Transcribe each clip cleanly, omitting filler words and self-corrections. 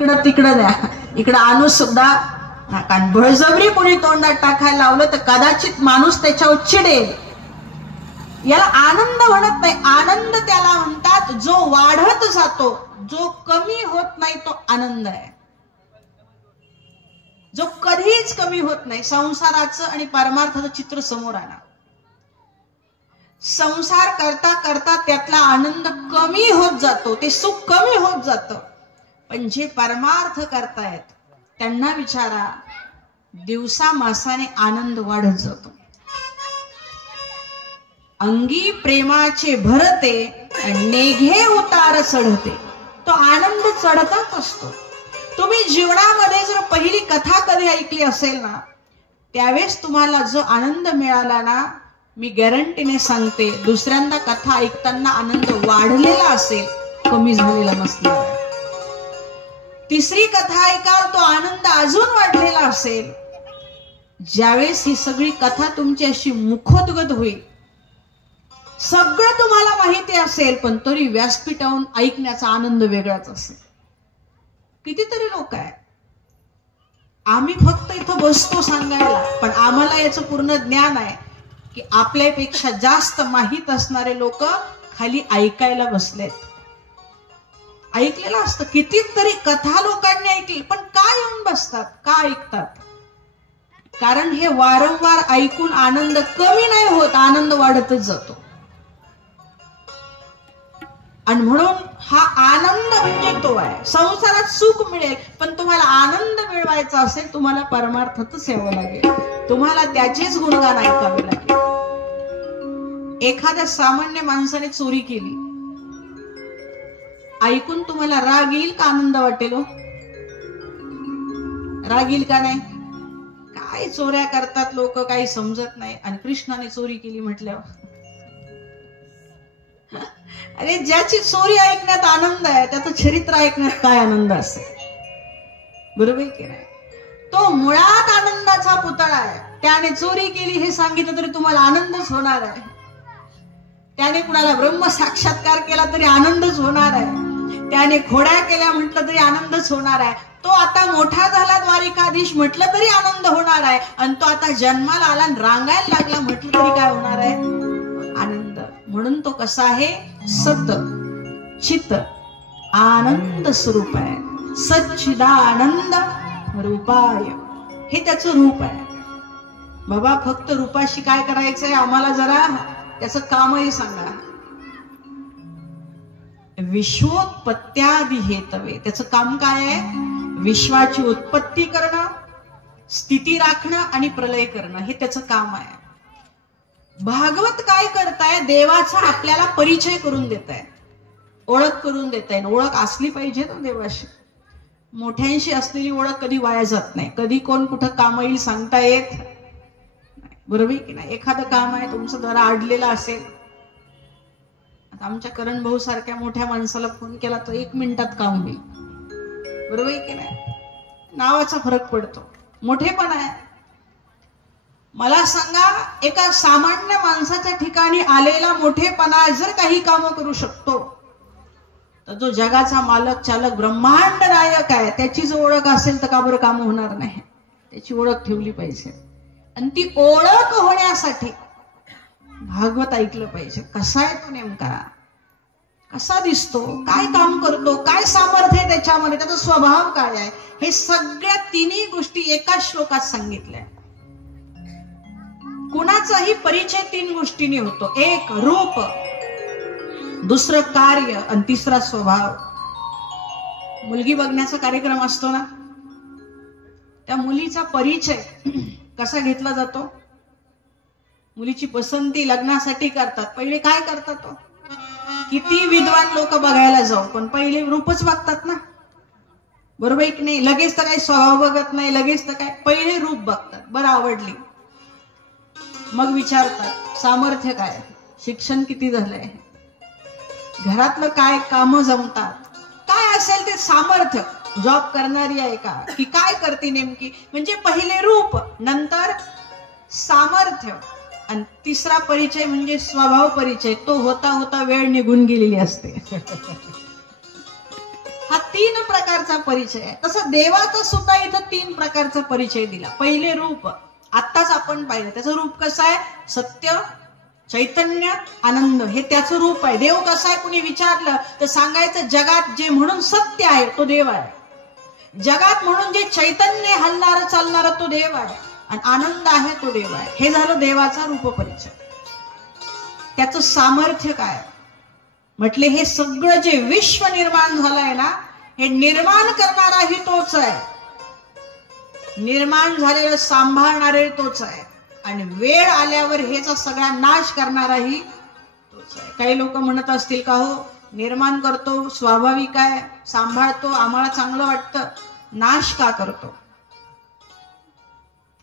इकडं तिकडं द्या, इकडं आणू सुद्धा कारण बळजबरी कोणी तोंडात टाकायला लावलं तर कदाचित माणूस त्याच्यावर चिडेल. याला आनंद म्हणत नाही. आनंद त्याला म्हणतात जो वाढत जातो, जो कमी होत नाही तो आनंद आहे, जो कधीच कमी होत नाही. संसाराचं आणि परमार्थाचं चित्र समोर आणा. संसार करता करता त्यातला आनंद कमी होत जातो, ते सुख कमी होत जातं. पण जे परमार्थ करतायत त्यांना विचारा, दिवसा मासाने आनंद वाढत जातो. अंगी प्रेमाचे भरते नेघे उतार चढते, तो आनंद चढतच असतो. तुम्ही जीवनामध्ये जर पहिली कथा कधी ऐकली असेल ना, त्यावेळेस तुम्हाला जो आनंद मिळाला ना, मी गॅरंटीने सांगते दुसऱ्यांदा कथा ऐकताना आनंद वाढलेला असेल, कमी झालेला नसणार. तिसरी कथा ऐकाल तो आनंद अजून वाढलेला असेल. ज्यावेळेस ही सगळी कथा तुमची अशी मुखोद्गत होईल, सगळं तुम्हाला माहिती असेल पण तरी व्यासपीठावरून ऐकण्याचा आनंद वेगळाच असेल. कितीतरी लोक आहे, आम्ही फक्त इथं बसतो सांगायला, पण आम्हाला याचं पूर्ण ज्ञान आहे की आपल्यापेक्षा जास्त माहित असणारे लोक खाली ऐकायला बसलेत. ऐकलेलं असतं, कितीतरी कथा लोकांनी ऐकली, पण का येऊन बसतात, का ऐकतात? कारण हे वारंवार ऐकून आनंद कमी नाही होत, आनंद वाढतच जातो. आणि म्हणून हा आनंद म्हणजे तो आहे. संसारात सुख मिळेल, पण तुम्हाला आनंद मिळवायचा असेल, तुम्हाला परमार्थातच यावं लागेल, तुम्हाला त्याचेच गुणगान ऐकावे लागेल. एखाद्या सामान्य माणसाने चोरी केली, ऐकून तुम्हाला राग येईल का आनंद वाटेल? राग येईल का नाही? काय चोऱ्या करतात लोक, काही समजत नाही, आणि कृष्णाने चोरी केली म्हटल्यावर अरे, ज्याची चोरी ऐकण्यात आनंद आहे त्याचं चरित्र ऐकण्यात काय आनंद असेल, बरोबर की नाही? तो मुळात आनंदाचा पुतळा आहे. त्याने चोरी केली हे सांगितलं तरी तुम्हाला आनंदच होणार आहे. त्याने कुणाला ब्रह्म साक्षात्कार केला तरी आनंदच होणार आहे. त्याने खोड्या केल्या म्हटलं तरी आनंदच होणार आहे. तो आता मोठा झाला द्वारिकाधीश म्हटलं तरी आनंद होणार आहे. आणि तो आता जन्माला आला रांगायला लागला म्हटलं तरी काय होणार आहे? आनंद. म्हणून तो कसा आहे? सत चित आनंद स्वरूप आहे. सच्चिदानंद रूपाय, हे त्याचं रूप आहे. बाबा फक्त रूपाशी काय करायचंय आम्हाला, जरा त्याचं कामही सांगा. विश्वोत्पत्त्यादि हेतवे, त्याचं काम काय आहे? विश्वाची उत्पत्ती करणं, स्थिती राखणं आणि प्रलय करणं, हे त्याचं काम आहे. भागवत काय करताय? देवाचा आपल्याला परिचय करून देत आहे, ओळख करून देत आहे. ओळख असली पाहिजे ना देवाशी. मोठ्यांशी असलेली ओळख कधी वाया जात नाही. कधी कोण कुठं काम येईल सांगता येत नाही, बरोबर की नाही? एखादं काम आहे तुमचं जरा अडलेलं असेल, आता आमच्या करण भाऊ सारख्या मोठ्या माणसाला फोन केला तर 1 मिनिटात काम होईल, बरोबर की नाही? नावाचा फरक पडतो, मोठेपण आहे. मला सांगा, एका सामान्य माणसाच्या ठिकाणी आलेला मोठेपणा जर काही कामं करू शकतो, तर जो जगाचा मालक चालक ब्रह्मांड नायक आहे त्याची जर ओळख असेल तर का बरं काम होणार नाही? त्याची ओळख ठेवली पाहिजे. आणि ती ओळख होण्यासाठी भागवत ऐकलं पाहिजे. कसा आहे तो नेमका, कसा दिसतो, काय काम करतो, काय सामर्थ्य आहे त्याच्यामध्ये, त्याचा स्वभाव काय आहे, हे सगळ्या तिन्ही गोष्टी एकाच श्लोकात सांगितल्या. कुणाचाही परिचय 3 गोष्टींनी होतो. एक रूप, दुसरं कार्य आणि तिसरा स्वभाव. मुलगी बघण्याचा कार्यक्रम असतो ना, त्या मुलीचा परिचय कसा घेतला जातो? मुलीची पसंती लग्नासाठी करतात, पहिले काय करतात? तो किती विद्वान लोक बघायला जाऊ, पण पहिले रूपच बघतात ना, बरोबर की नाही? लगेच तर काही स्वभाव बघत नाही, लगेच तर काय, पहिले रूप बघतात. बरं आवडली, मग विचारतात सामर्थ्य काय, शिक्षण किती झालंय, घरातलं काय, काम जमतात, काय असेल ते सामर्थ्य, जॉब करणारी आहे का, की काय करते नेमकी. म्हणजे पहिले रूप, नंतर सामर्थ्य, आणि तिसरा परिचय म्हणजे स्वभाव परिचय. तो होता होता वेळ निघून गेलेली असते. हा तीन प्रकारचा परिचय आहे. तसं देवाचा सुद्धा इथं तीन प्रकारचा परिचय दिला. पहिले रूप आत्ताच आपण पाहिलं, त्याचं रूप कसं आहे? सत्य, चैतन्य, आनंद, हे त्याचं रूप आहे. देव कसा आहे कुणी विचारलं तर सांगायचं जगात जे म्हणून सत्य आहे तो देव आहे, जगात म्हणून जे चैतन्य हलणारं चालणारं तो देव आहे, आणि आनंद आहे तो देव आहे. हे झालं देवाचा रूप परिचय. त्याचं सामर्थ्य काय म्हटले? हे सगळं जे विश्व निर्माण झालंय ना, हे निर्माण करणाराही तोच आहे, निर्माण झालेलं सांभाळणारे तोच आहे, आणि वेळ आल्यावर हेचा सगळा नाश करणाराही तोच आहे. काही लोक म्हणत असतील का हो निर्माण करतो स्वाभाविक आहे, सांभाळतो आम्हाला चांगलं वाटतं, नाश का करतो?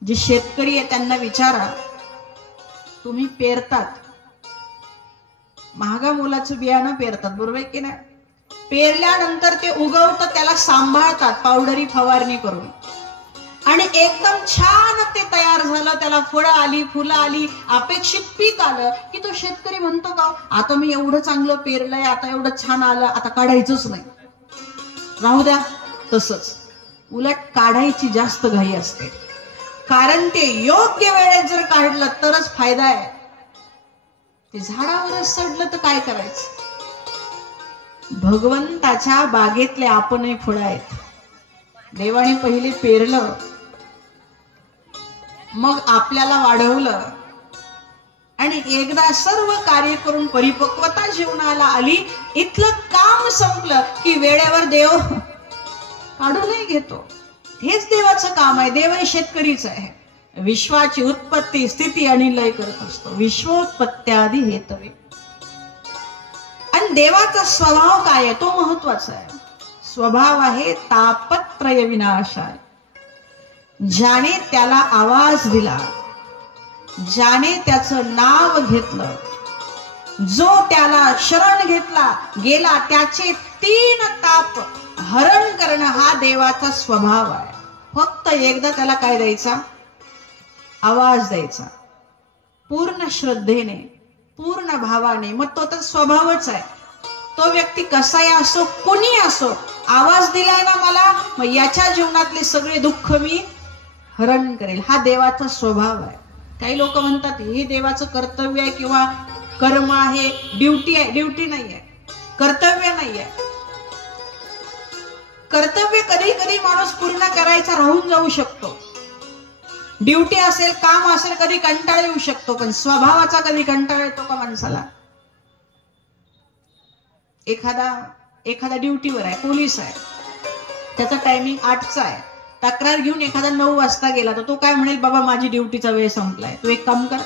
जे शेतकरी आहे त्यांना विचारा, तुम्ही पेरतात, महागा मोलाचं बियाणं पेरतात, बरोबर आहे की नाही? पेरल्यानंतर ते उगवतं, त्याला सांभाळतात पावडरी फवारणी करून, आणि एकदम छान ते तयार झालं, त्याला फळं आली, फुलं आली, अपेक्षित पीक आलं की तो शेतकरी म्हणतो का आता मी एवढं चांगलं पेरलंय, आता एवढं छान आलं, आता काढायचंच नाही, राहू द्या तसंच. उलट काढायची जास्त घाई असते, कारण ते योग्य वेळेत जर काढलं तरच फायदा आहे. ते झाडावरच सडलं तर काय करायचं? भगवंताच्या बागेतले आपणही फळं आहेत. देवाने पहिले पेरलं, मग आपल्याला वाढवलं, आणि एकदा सर्व कार्य करून परिपक्वता जीवनाला आली, इथलं काम संपलं की वेळेवर देव काढूनही घेतो. हेच देवाचं काम आहे. देव हे शेतकरीच आहे. विश्वाची उत्पत्ती स्थिती आणि लय करत असतो. विश्वोत्पत्त्यादी हेतवे. आणि देवाचा स्वभाव काय आहे तो महत्वाचा आहे. स्वभाव आहे तापत्रय विनाशाय. ज्याने त्याला आवाज दिला, ज्याने त्याचं नाव घेतलं, जो त्याला शरण घेतला गेला, त्याचे 3 ताप हरण करणं हा देवाचा स्वभाव आहे. फक्त एकदा त्याला काय द्यायचा? आवाज द्यायचा, पूर्ण श्रद्धेने, पूर्ण भावाने. मग तो तर स्वभावच आहे. तो व्यक्ती कसाही असो, कोणी असो, आवाज दिलाय ना मला, मग याच्या जीवनातले सगळे दुःख मी हरण करेल. हा देवाचा स्वभाव आहे. काही लोक म्हणतात हे देवाचं कर्तव्य आहे किंवा कर्म आहे, ड्युटी आहे. ड्युटी नाहीये, कर्तव्य नाहीये. कर्तव्य कधी कधी माणूस पूर्ण करायचा राहून जाऊ शकतो. ड्युटी असेल, काम असेल, कधी कंटाळ येऊ शकतो, पण स्वभावाचा कधी कंटाळ येतो का माणसाला? एखादा ड्युटीवर आहे, पोलीस आहे, त्याचा टायमिंग 8चा आहे, तक्रार घेऊन एखादा 9 वाजता गेला तर तो काय म्हणेल? बाबा माझी ड्युटीचा वेळ संपलाय, तू एक काम कर,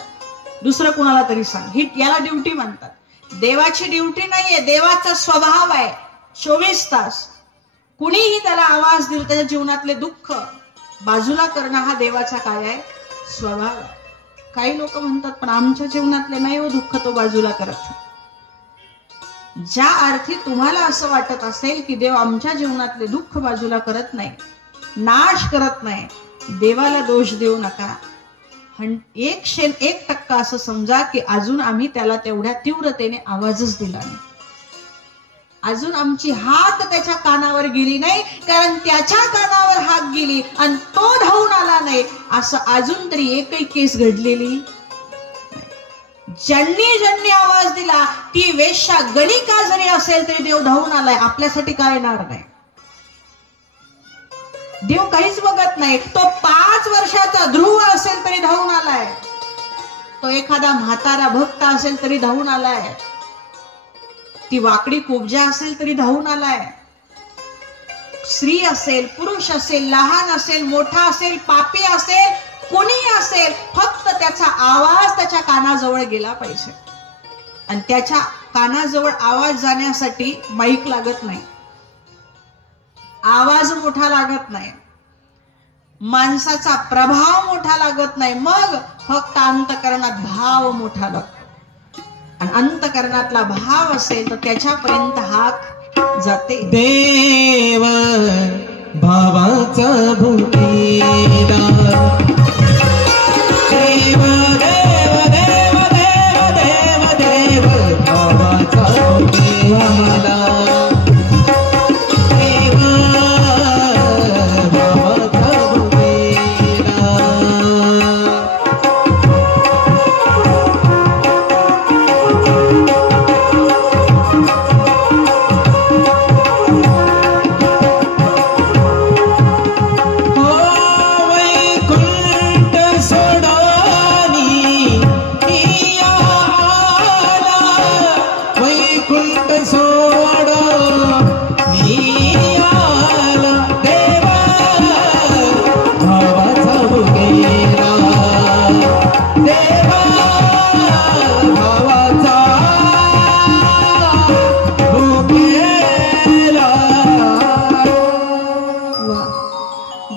दुसरं कुणाला तरी सांग. याला ड्युटी म्हणतात. देवाची ड्युटी नाहीये, देवाचा स्वभाव आहे. 24 तास कुणीही त्याला आवाज दिला, त्याच्या जीवनातले दुःख बाजूला करणं हा देवाचा काय आहे? स्वभाव आहे. काही लोक म्हणतात पण आमच्या जीवनातले नाही हो दुःख तो बाजूला करत. ज्या अर्थी तुम्हाला असं वाटत असेल की देव आमच्या जीवनातले दुःख बाजूला करत नाही, नाश करत नाही, देवाला दोष देऊ नका. 1% असं समजा की अजून आम्ही त्याला तेवढ्या तीव्रतेने आवाजच दिला नाही, अजून आमची हात त्याच्या कानावर गेली नाही, कारण त्याच्या कानावर हात गेली आणि तो धावून आला नाही, असं अजून तरी एकही केस घडलेली. ज्यांनी आवाज दिला ती वेश्या गणिका जरी असेल तरी देव धावून आलाय. आपल्यासाठी काय येणार नाही. देव काहीच बघत नाही. तो 5 वर्षाचा ध्रुव असेल तरी धावून आलाय, तो एखादा म्हातारा भक्त असेल तरी धावून आलाय, ती वाकडी कुब्जा असेल तरी धावून आलाय. स्त्री असेल, पुरुष असेल, लहान असेल, मोठा असेल, पापी असेल, कोणीही असेल, फक्त त्याचा आवाज त्याच्या कानाजवळ गेला पाहिजे. आणि त्याच्या कानाजवळ आवाज जाण्यासाठी माईक लागत नाही, आवाज मोठा लागत नाही, माणसाचा प्रभाव मोठा लागत नाही, मग फक्त अंतकरणात भाव मोठा लागतो. आणि अंतकरणातला भाव असेल तर त्याच्यापर्यंत हाक जाते. देव भावाचा भूतीदार, देव देव देव देव देव देव भावाचा भूतीदार, देव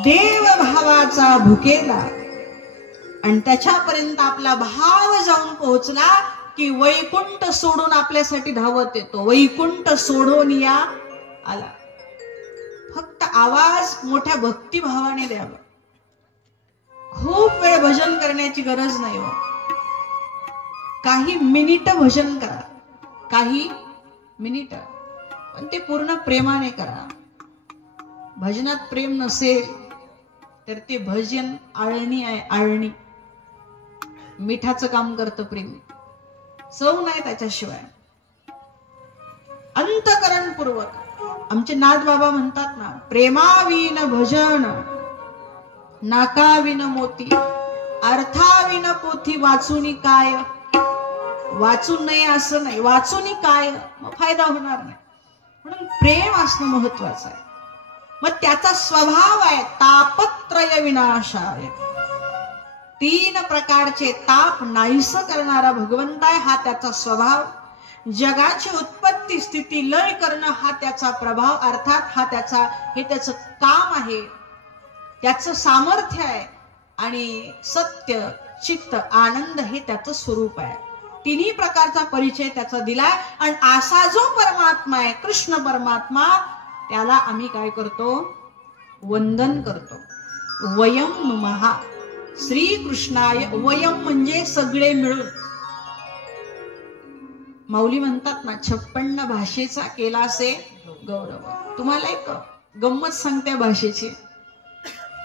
देव भावाचा भुकेला आणि त्याच्यापर्यंत आपला भाव जाऊन पोहोचला की वैकुंठ सोडून आपल्यासाठी धावत येतो. वैकुंठ सोडून या आला. फक्त आवाज मोठ्या भक्तिभावाने द्यावा. खूप वेळ भजन करण्याची गरज नाही हो. काही मिनिट भजन करा, काही मिनिट, पण ते पूर्ण प्रेमाने करा. भजनात प्रेम नसेल तर ते भजन आळणी आहे. आळणी मिठाचं काम करतं प्रेम, चव नाही त्याच्याशिवाय. अंतकरणपूर्वक आमचे नाथ बाबा म्हणतात ना, प्रेमाविन भजन नाकाविन मोती, अर्थाविन पोथी वाचूनी काय. वाचून नाही असं नाही, वाचूनी काय मग फायदा होणार नाही. म्हणून प्रेम असणं महत्वाचं आहे. मग त्याचा स्वभाव आहे तापत्रय विनाशाय. 3 प्रकारचे ताप नाहीस करणारा भगवंत आहे, हा त्याचा स्वभाव. जगाची उत्पत्ती स्थिती लय करणं हा त्याचा प्रभाव, अर्थात हा त्याचा, हे त्याचं काम आहे, त्याचं सामर्थ्य आहे. आणि सत्य चित्त आनंद हे त्याचं स्वरूप आहे. 3 प्रकारचा परिचय त्याचा दिलाय. आणि असा जो परमात्मा आहे, कृष्ण परमात्मा, त्याला आम्ही काय करतो, वंदन करतो. वयम नुमहा श्रीकृष्णाय. वयम म्हणजे सगळे मिळून. माऊली म्हणतात ना, 56 भाषेचा केला असे गौरव. तुम्हाला एक गंमत सांगते भाषेची.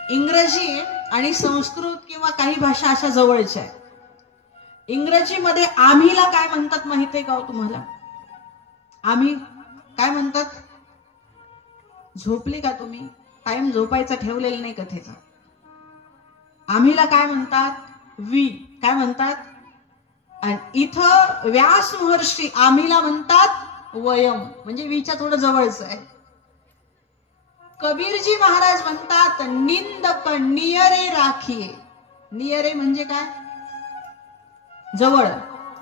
इंग्रजी आणि संस्कृत किंवा काही भाषा अशा जवळच्या आहेत. इंग्रजीमध्ये आम्हीला काय म्हणतात माहिती आहे का तुम्हाला? आम्ही काय म्हणतात? झोपली का तुम्ही? टाइम झोपायचा ठेवलेला नाही कथेचा. आम्हीला काय म्हणतात? वी. काय म्हणतात? आणि इथं व्यास महर्षी आम्हीला म्हणतात वयम, म्हणजे वीच्या थोडं जवळच आहे. कबीरजी महाराज म्हणतात निंदक नियरे राखिये. नियरे म्हणजे काय? जवळ.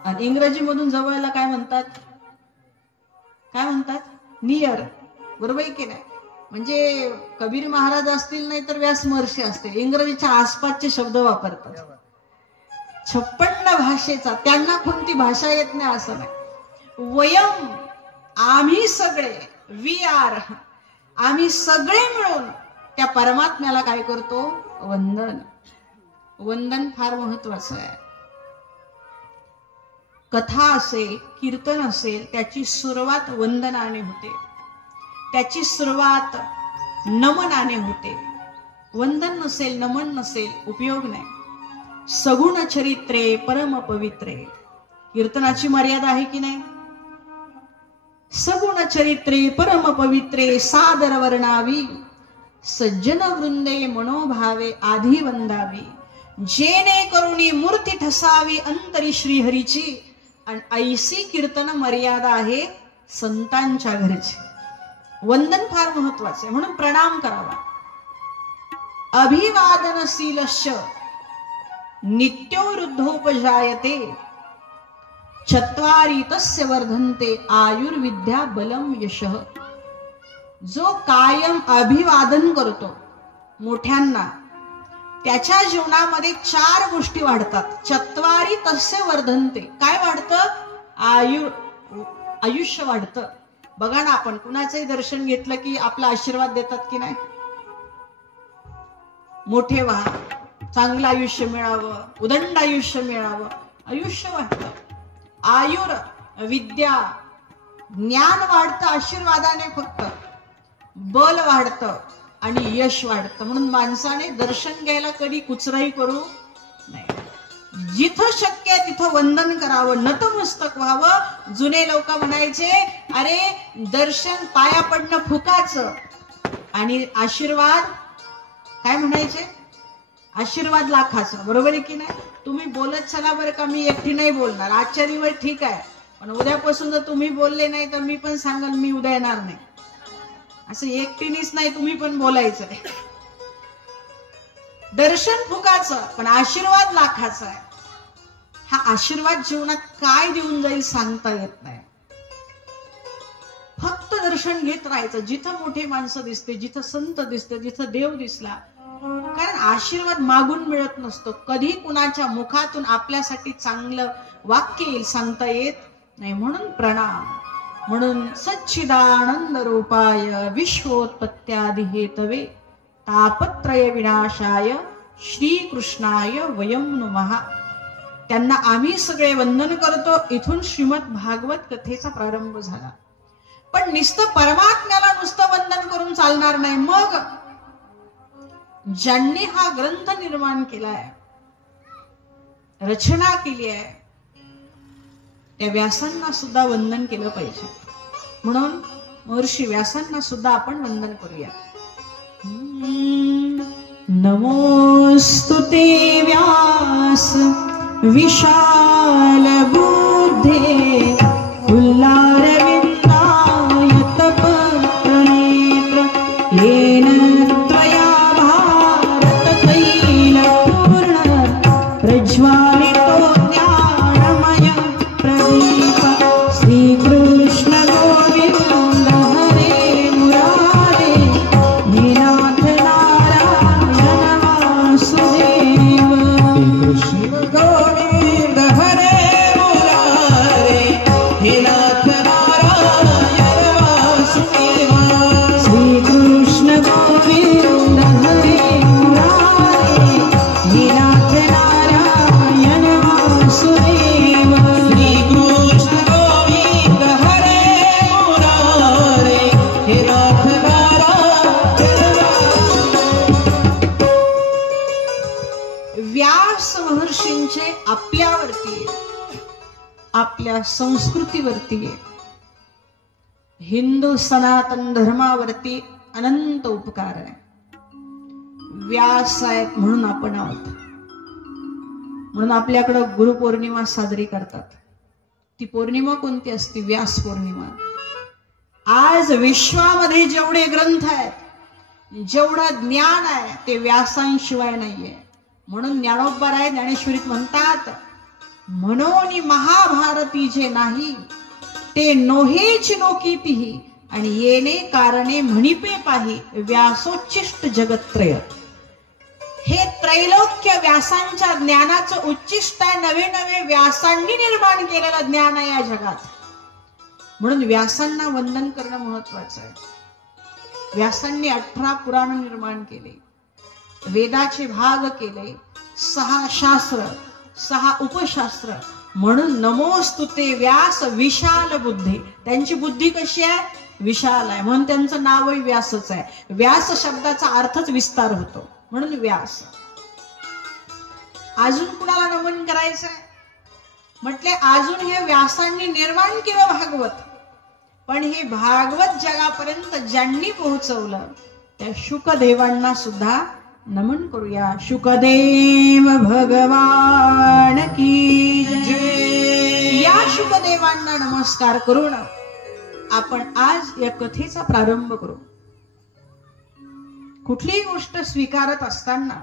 आणि इंग्रजी मधून जवळला काय म्हणतात? काय म्हणतात? नियर. बरोबर आहे की नाही? म्हणजे कबीर महाराज असतील नाही तर व्यास महर्षी असतील, इंग्रजीच्या आसपासचे शब्द वापरतात. 56 भाषेचा, त्यांना कोणती भाषा येत नाही असं नाही. वयम आम्ही सगळे, वी आर, आम्ही सगळे मिळून त्या परमात्म्याला काय करतो? वंदन. वंदन फार महत्वाचं आहे. कथा असेल, कीर्तन असेल, त्याची सुरुवात वंदनाने होते, त्याची सुरुवात नमनाने होते. वंदन नसेल, नमन नसेल, उपयोग नाही. सगुण चरित्रे परम पवित्रे. कीर्तनाची मर्यादा आहे की नाही? सगुण चरित्रे परम पवित्रे सादर वर्णावी, सज्जन वृंदे मनोभावे आधी वंदावी, जेणे करुणी मूर्ती ठसावी अंतरी श्रीहरीची. आणि ऐसी कीर्तन मर्यादा आहे संतांच्या घरची. वंदन फार महत्वाचे, म्हणून प्रणाम करावा. अभिवादनशीलश्च नित्योरुद्धोपजायते, चत्वारी तस्य वर्धन्ते आयुर्विद्या बलम यशः. जो कायम अभिवादन करतो मोठ्यांना, त्याच्या जीवनामध्ये 4 गोष्टी वाढतात. चत्वारी तस्य वर्धन्ते. काय वाढतं? आयुष्य वाढतं. बघा ना, आपण कुणाचंही दर्शन घेतलं की आपला आशीर्वाद देतात की नाही? मोठे व्हा, चांगलं आयुष्य मिळावं, उदंड आयुष्य मिळावं, आयुष्य वाढतं. आयुर विद्या, ज्ञान वाढतं आशीर्वादाने फक्त, बल वाढतं आणि यश वाढतं. म्हणून माणसाने दर्शन घ्यायला कधी कुचराई करू नाही. जिथं शक्य आहे तिथं वंदन करावं, नतमस्तक व्हावं. जुने लोक म्हणायचे, अरे दर्शन पाया पडणं फुकाचं आणि आशीर्वाद काय म्हणायचे? आशीर्वाद लाखाचं. बरोबर आहे की नाही? तुम्ही बोलत चला बरं का, मी एकटी नाही बोलणार. आजच्या दिवस ठीक आहे, पण उद्यापासून जर तुम्ही बोलले नाही तर मी पण सांगाल मी उद्या येणार नाही. असं एकटीनेच नाही, तुम्ही पण बोलायचं. दर्शन फुकाचं पण आशीर्वाद लाखाचा आहे. हा आशीर्वाद जीवनात काय देऊन जाईल सांगता येत नाही. फक्त दर्शन घेत राहायचं. जिथं मोठे माणसं दिसते, जिथं संत दिसते, जिथं देव दिसला. कारण आशीर्वाद मागून मिळत नसतो. कधी कुणाच्या मुखातून आपल्यासाठी चांगलं वाक्य येईल सांगता येत नाही. म्हणून प्रणाम. म्हणून सच्चिदानंद रूपाय विश्वोत्पत्त्यादि हेतवे तापत्रय विनाशाय श्रीकृष्णाय वयं नमः. त्यांना आम्ही सगळे वंदन करतो. इथून श्रीमद भागवत कथेचा प्रारंभ झाला. पण नुसतं परमात्म्याला नुसतं वंदन करून चालणार नाही. मग ज्यांनी हा ग्रंथ निर्माण केलाय, रचना केली आहे, त्या व्यासांना सुद्धा वंदन केलं पाहिजे. म्हणून महर्षी व्यासांना सुद्धा आपण वंदन करूया. नमोस्तुते व्यास विशाल बुद्धे उल्लारविंदाय तपत्रनेत्र येन त्वया भारत तैलपूर्ण प्रज्वालितो ज्ञानमय प्रदीप. श्रीकृष्ण गोविंद हरे मुरारे हे नाथ नारायण वासुदेव. कृष्ण गोविंद हरे मुरारे हे नाथ नारायण वासुदेव. श्रीकृष्ण गोविंद हरे मुरारे हे नाथ नारायण वासुदेव. श्रीकृष्ण गोविंद हरे मुरारे हे नाथ नारायण वासुदेव. व्यास महर्षींचे आपल्यावरती, आपल्या संस्कृतीवरती, हिंदू सनातन धर्मावरती अनंत उपकार आहे. व्यास आहेत म्हणून आपण आहोत. म्हणून आपल्याकडे गुरुपौर्णिमा साजरी करतात. ती पौर्णिमा कोणती असते? व्यास पौर्णिमा. आज विश्वामध्ये जेवढे ग्रंथ आहेत, जेवढं ज्ञान आहे, ते व्यासांशिवाय नाहीये. म्हणून ज्ञानोबराय ज्ञानेश्वरीत म्हणतात, म्हणून महाभारती जे नाही ते नोहेच लोकीतिही आणि येणे कारणे म्हणिपे पाही व्यासोच्चिष्ट जगत्त्रय. हे त्रैलोक्य व्यासांच्या ज्ञानाचं उच्चिष्ट आहे. नवे नवे व्यासांनी निर्माण केलेलं ज्ञान आहे या जगात. म्हणून व्यासांना वंदन करणं महत्वाचं आहे. व्यासांनी 18 पुराण निर्माण केले, वेदाचे भाग केले, 6 शास्त्र, 6 उपशास्त्र. म्हणून नमोस्तुते व्यास विशाल बुद्धी. त्यांची बुद्धी कशी आहे? विशाल आहे. म्हणून त्यांचं नावही व्यासच आहे. व्यास शब्दाचा अर्थच विस्तार होतो. म्हणून व्यास. अजून कुणाला नमन करायचंय म्हटले? अजून हे व्यासांनी निर्माण केलं भागवत. पण हे भागवत जगापर्यंत ज्यांनी पोहोचवलं त्या शुकदेवांना सुद्धा नमन करूया. शुकदेव भगवान की जय. या शुकदेवांना नमस्कार करून आपण आज या कथेचा प्रारंभ करू. कुठलीही गोष्ट स्वीकारत असताना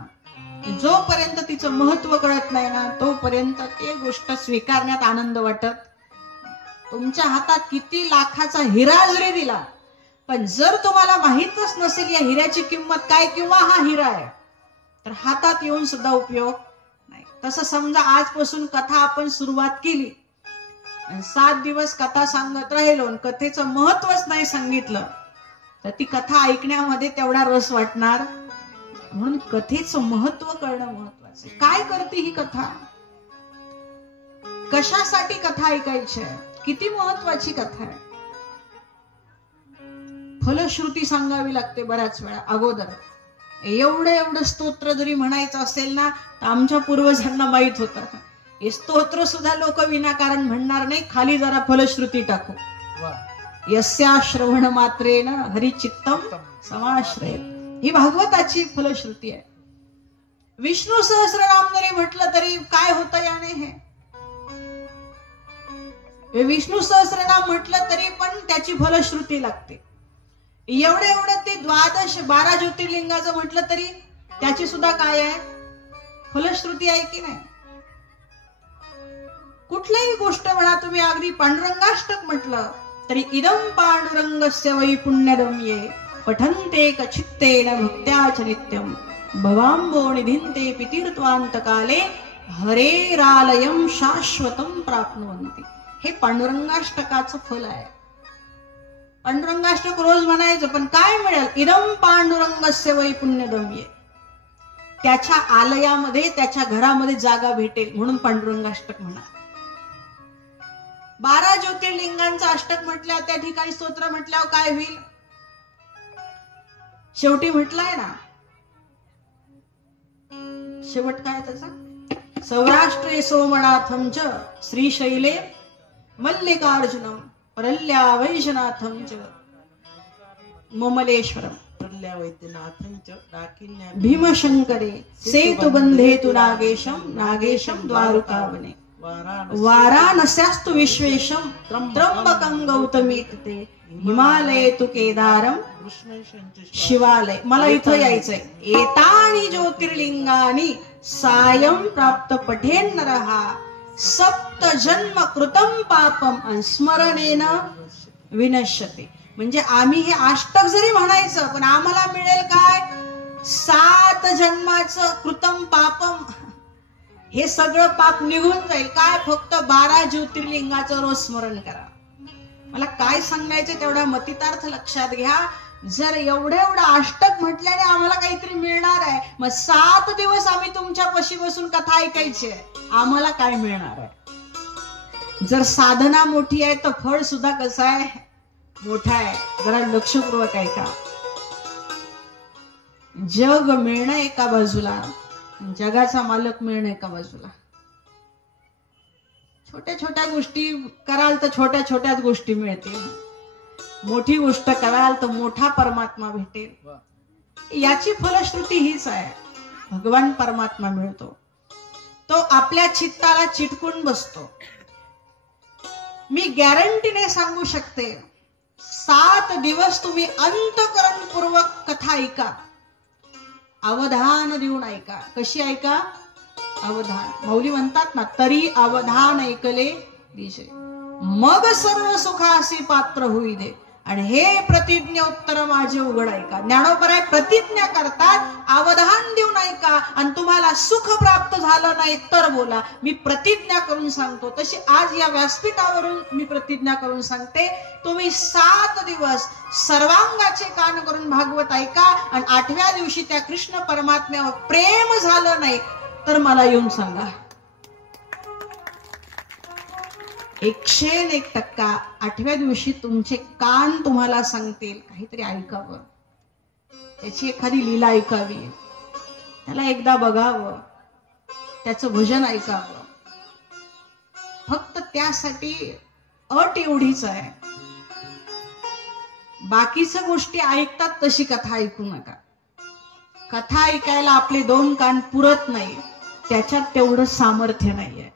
जोपर्यंत तिचं महत्व कळत नाही ना, तोपर्यंत ते गोष्ट स्वीकारण्यात आनंद वाटत. तुमच्या हातात किती लाखाचा हिरा जरी दिला, पण जर तुम्हाला माहीतच नसेल या हिऱ्याची किंमत काय किंवा हा हिरा आहे, तर हातात येऊन सुद्धा उपयोग नाही. तसं समजा आजपासून कथा आपण सुरुवात केली आणि 7 दिवस कथा सांगत राहिलो आणि कथेचं महत्वच नाही सांगितलं, तर ती कथा ऐकण्यामध्ये तेवढा रस वाटणार. म्हणून कथेचं महत्व कळणं महत्वाचं. काय करते ही कथा? कशासाठी कथा ऐकायची आहे? किती महत्वाची कथा आहे? फलश्रुती सांगावी लागते बऱ्याच वेळा अगोदर. एवढं स्तोत्र जरी म्हणायचं असेल ना, तर आमच्या पूर्वजांना माहित होतं हे स्तोत्र सुद्धा लोक विनाकारण म्हणणार नाही. खाली जरा फलश्रुती टाकू. यस्या श्रवण मात्रेन हरिचित्तम समाश्रयेत. ही भागवताची फलश्रुती आहे. विष्णू सहस्रनाम जरी म्हटलं तरी काय होतं याने? हे विष्णू सहस्रनाम म्हटलं तरी पण त्याची फलश्रुती लागते. एवढं ते 12 ज्योतिर्लिंगाचं म्हटलं तरी त्याची सुद्धा काय आहे? फलश्रुती आहे की नाही? कुठलीही गोष्ट म्हणा तुम्ही, अगदी पांडुरंगाष्टक म्हटलं तरी इदं पांडुरंगस्य वै पुण्यदं ये पठन्ते कचित्तेन भक्त्या च नित्यं भवाम्बो निधिन्ते पितीर्त्वान्तकाले हरेरालयं शाश्वतं प्राप्नुवन्ति. हे पांडुरंगाष्टकाचं फल आहे. पांडुरंगाष्टक रोज म्हणायचं, पण काय मिळेल? इदं पांडुरंगस्य वै पुण्यदं ये. त्याच्या आलयामध्ये, त्याच्या घरामध्ये जागा भेटेल म्हणून पांडुरंगाष्टक म्हणा. 12 ज्योतिर्लिंगांचं अष्टक म्हटल्यावर त्या ठिकाणी स्तोत्र म्हटल्यावर काय होईल? शेवटी म्हटलंय ना, शेवट काय त्याचा? सौराष्ट्रे सोमनाथं च श्रीशैले मल्लिकार्जुनम परल्या वैजनाथं च ममलेश्वरम भीमशंकरे सेतुबंधे तु नागेशम नागेशम द्वारकावने वाराणस्यास्तु विश्वेशम त्र्यंबकं गौतमीते हिमालये तु केदारम शिवालय. मला इथं यायचंय. एतानि ज्योतिर्लिंगानि सायं प्राप्त पठेन नरः सप्त जन्म कृतं पापम स्मरणेन विनश्यते. म्हणजे आम्ही हे अष्टक जरी म्हणायचं, पण आम्हाला मिळेल काय? 7 जन्माचं कृतं पापम. हे सगळं पाप निघून जाईल. काय? फक्त 12 ज्योतिर्लिंगाचं रोज स्मरण करा. मला काय सांगायचं तेवढा मतितार्थ लक्षात घ्या. जर एवढं अष्टक म्हटल्याने आम्हाला काहीतरी मिळणार आहे, मग 7 दिवस आम्ही तुमच्या पशी बसून कथा ऐकायची आहे, आम्हाला काय मिळणार आहे? जर साधना मोठी आहे तर फळ सुद्धा कसं आहे? मोठा आहे. जरा लक्षपूर्वक ऐका. जग मिळणं एका बाजूला, जगाचा मालक मिळणं एका बाजूला. छोट्या छोट्या गोष्टी कराल तर छोट्या छोट्याच गोष्टी मिळतील. मोठी गोष्ट कराल तर मोठा परमात्मा भेटेल. याची फलश्रुती हीच आहे. भगवान परमात्मा मिळतो, तो आपल्या चित्ताला चिटकून बसतो. मी गॅरंटीने सांगू शकते, 7 दिवस तुम्ही अंतःकरणपूर्वक कथा ऐका, अवधान देऊन ऐका. कशी ऐका? अवधान. मौली म्हणतात ना, तरी अवधान ऐकले दिसे मग सर्व सुखासी पात्र होई दे. आणि हे प्रतिज्ञोत्तर माझे उघड ऐका. ज्ञानोपराय प्रतिज्ञा करतात, अवधान देऊन ऐका, आणि तुम्हाला सुख प्राप्त झालं नाही तर बोला. मी प्रतिज्ञा करून सांगतो, तशी आज या व्यासपीठावरून मी प्रतिज्ञा करून सांगते, तुम्ही 7 दिवस सर्वांगाचे कान करून भागवत ऐका, आणि 8व्या दिवशी त्या कृष्ण परमात्म्यावर प्रेम झालं नाही तर मला येऊन सांगा. 101% 8व्या दिवशी तुमचे कान तुम्हाला सांगतील काहीतरी ऐकावं, त्याची एखादी लीला ऐकावी, त्याला एकदा बघावं, त्याचं भजन ऐकावं. फक्त त्यासाठी अट एवढीच आहे, बाकीच्या गोष्टी ऐकतात तशी कथा ऐकू नका. कथा ऐकायला आपले 2 कान पुरत नाही, त्याच्यात तेवढं सामर्थ्य नाहीये.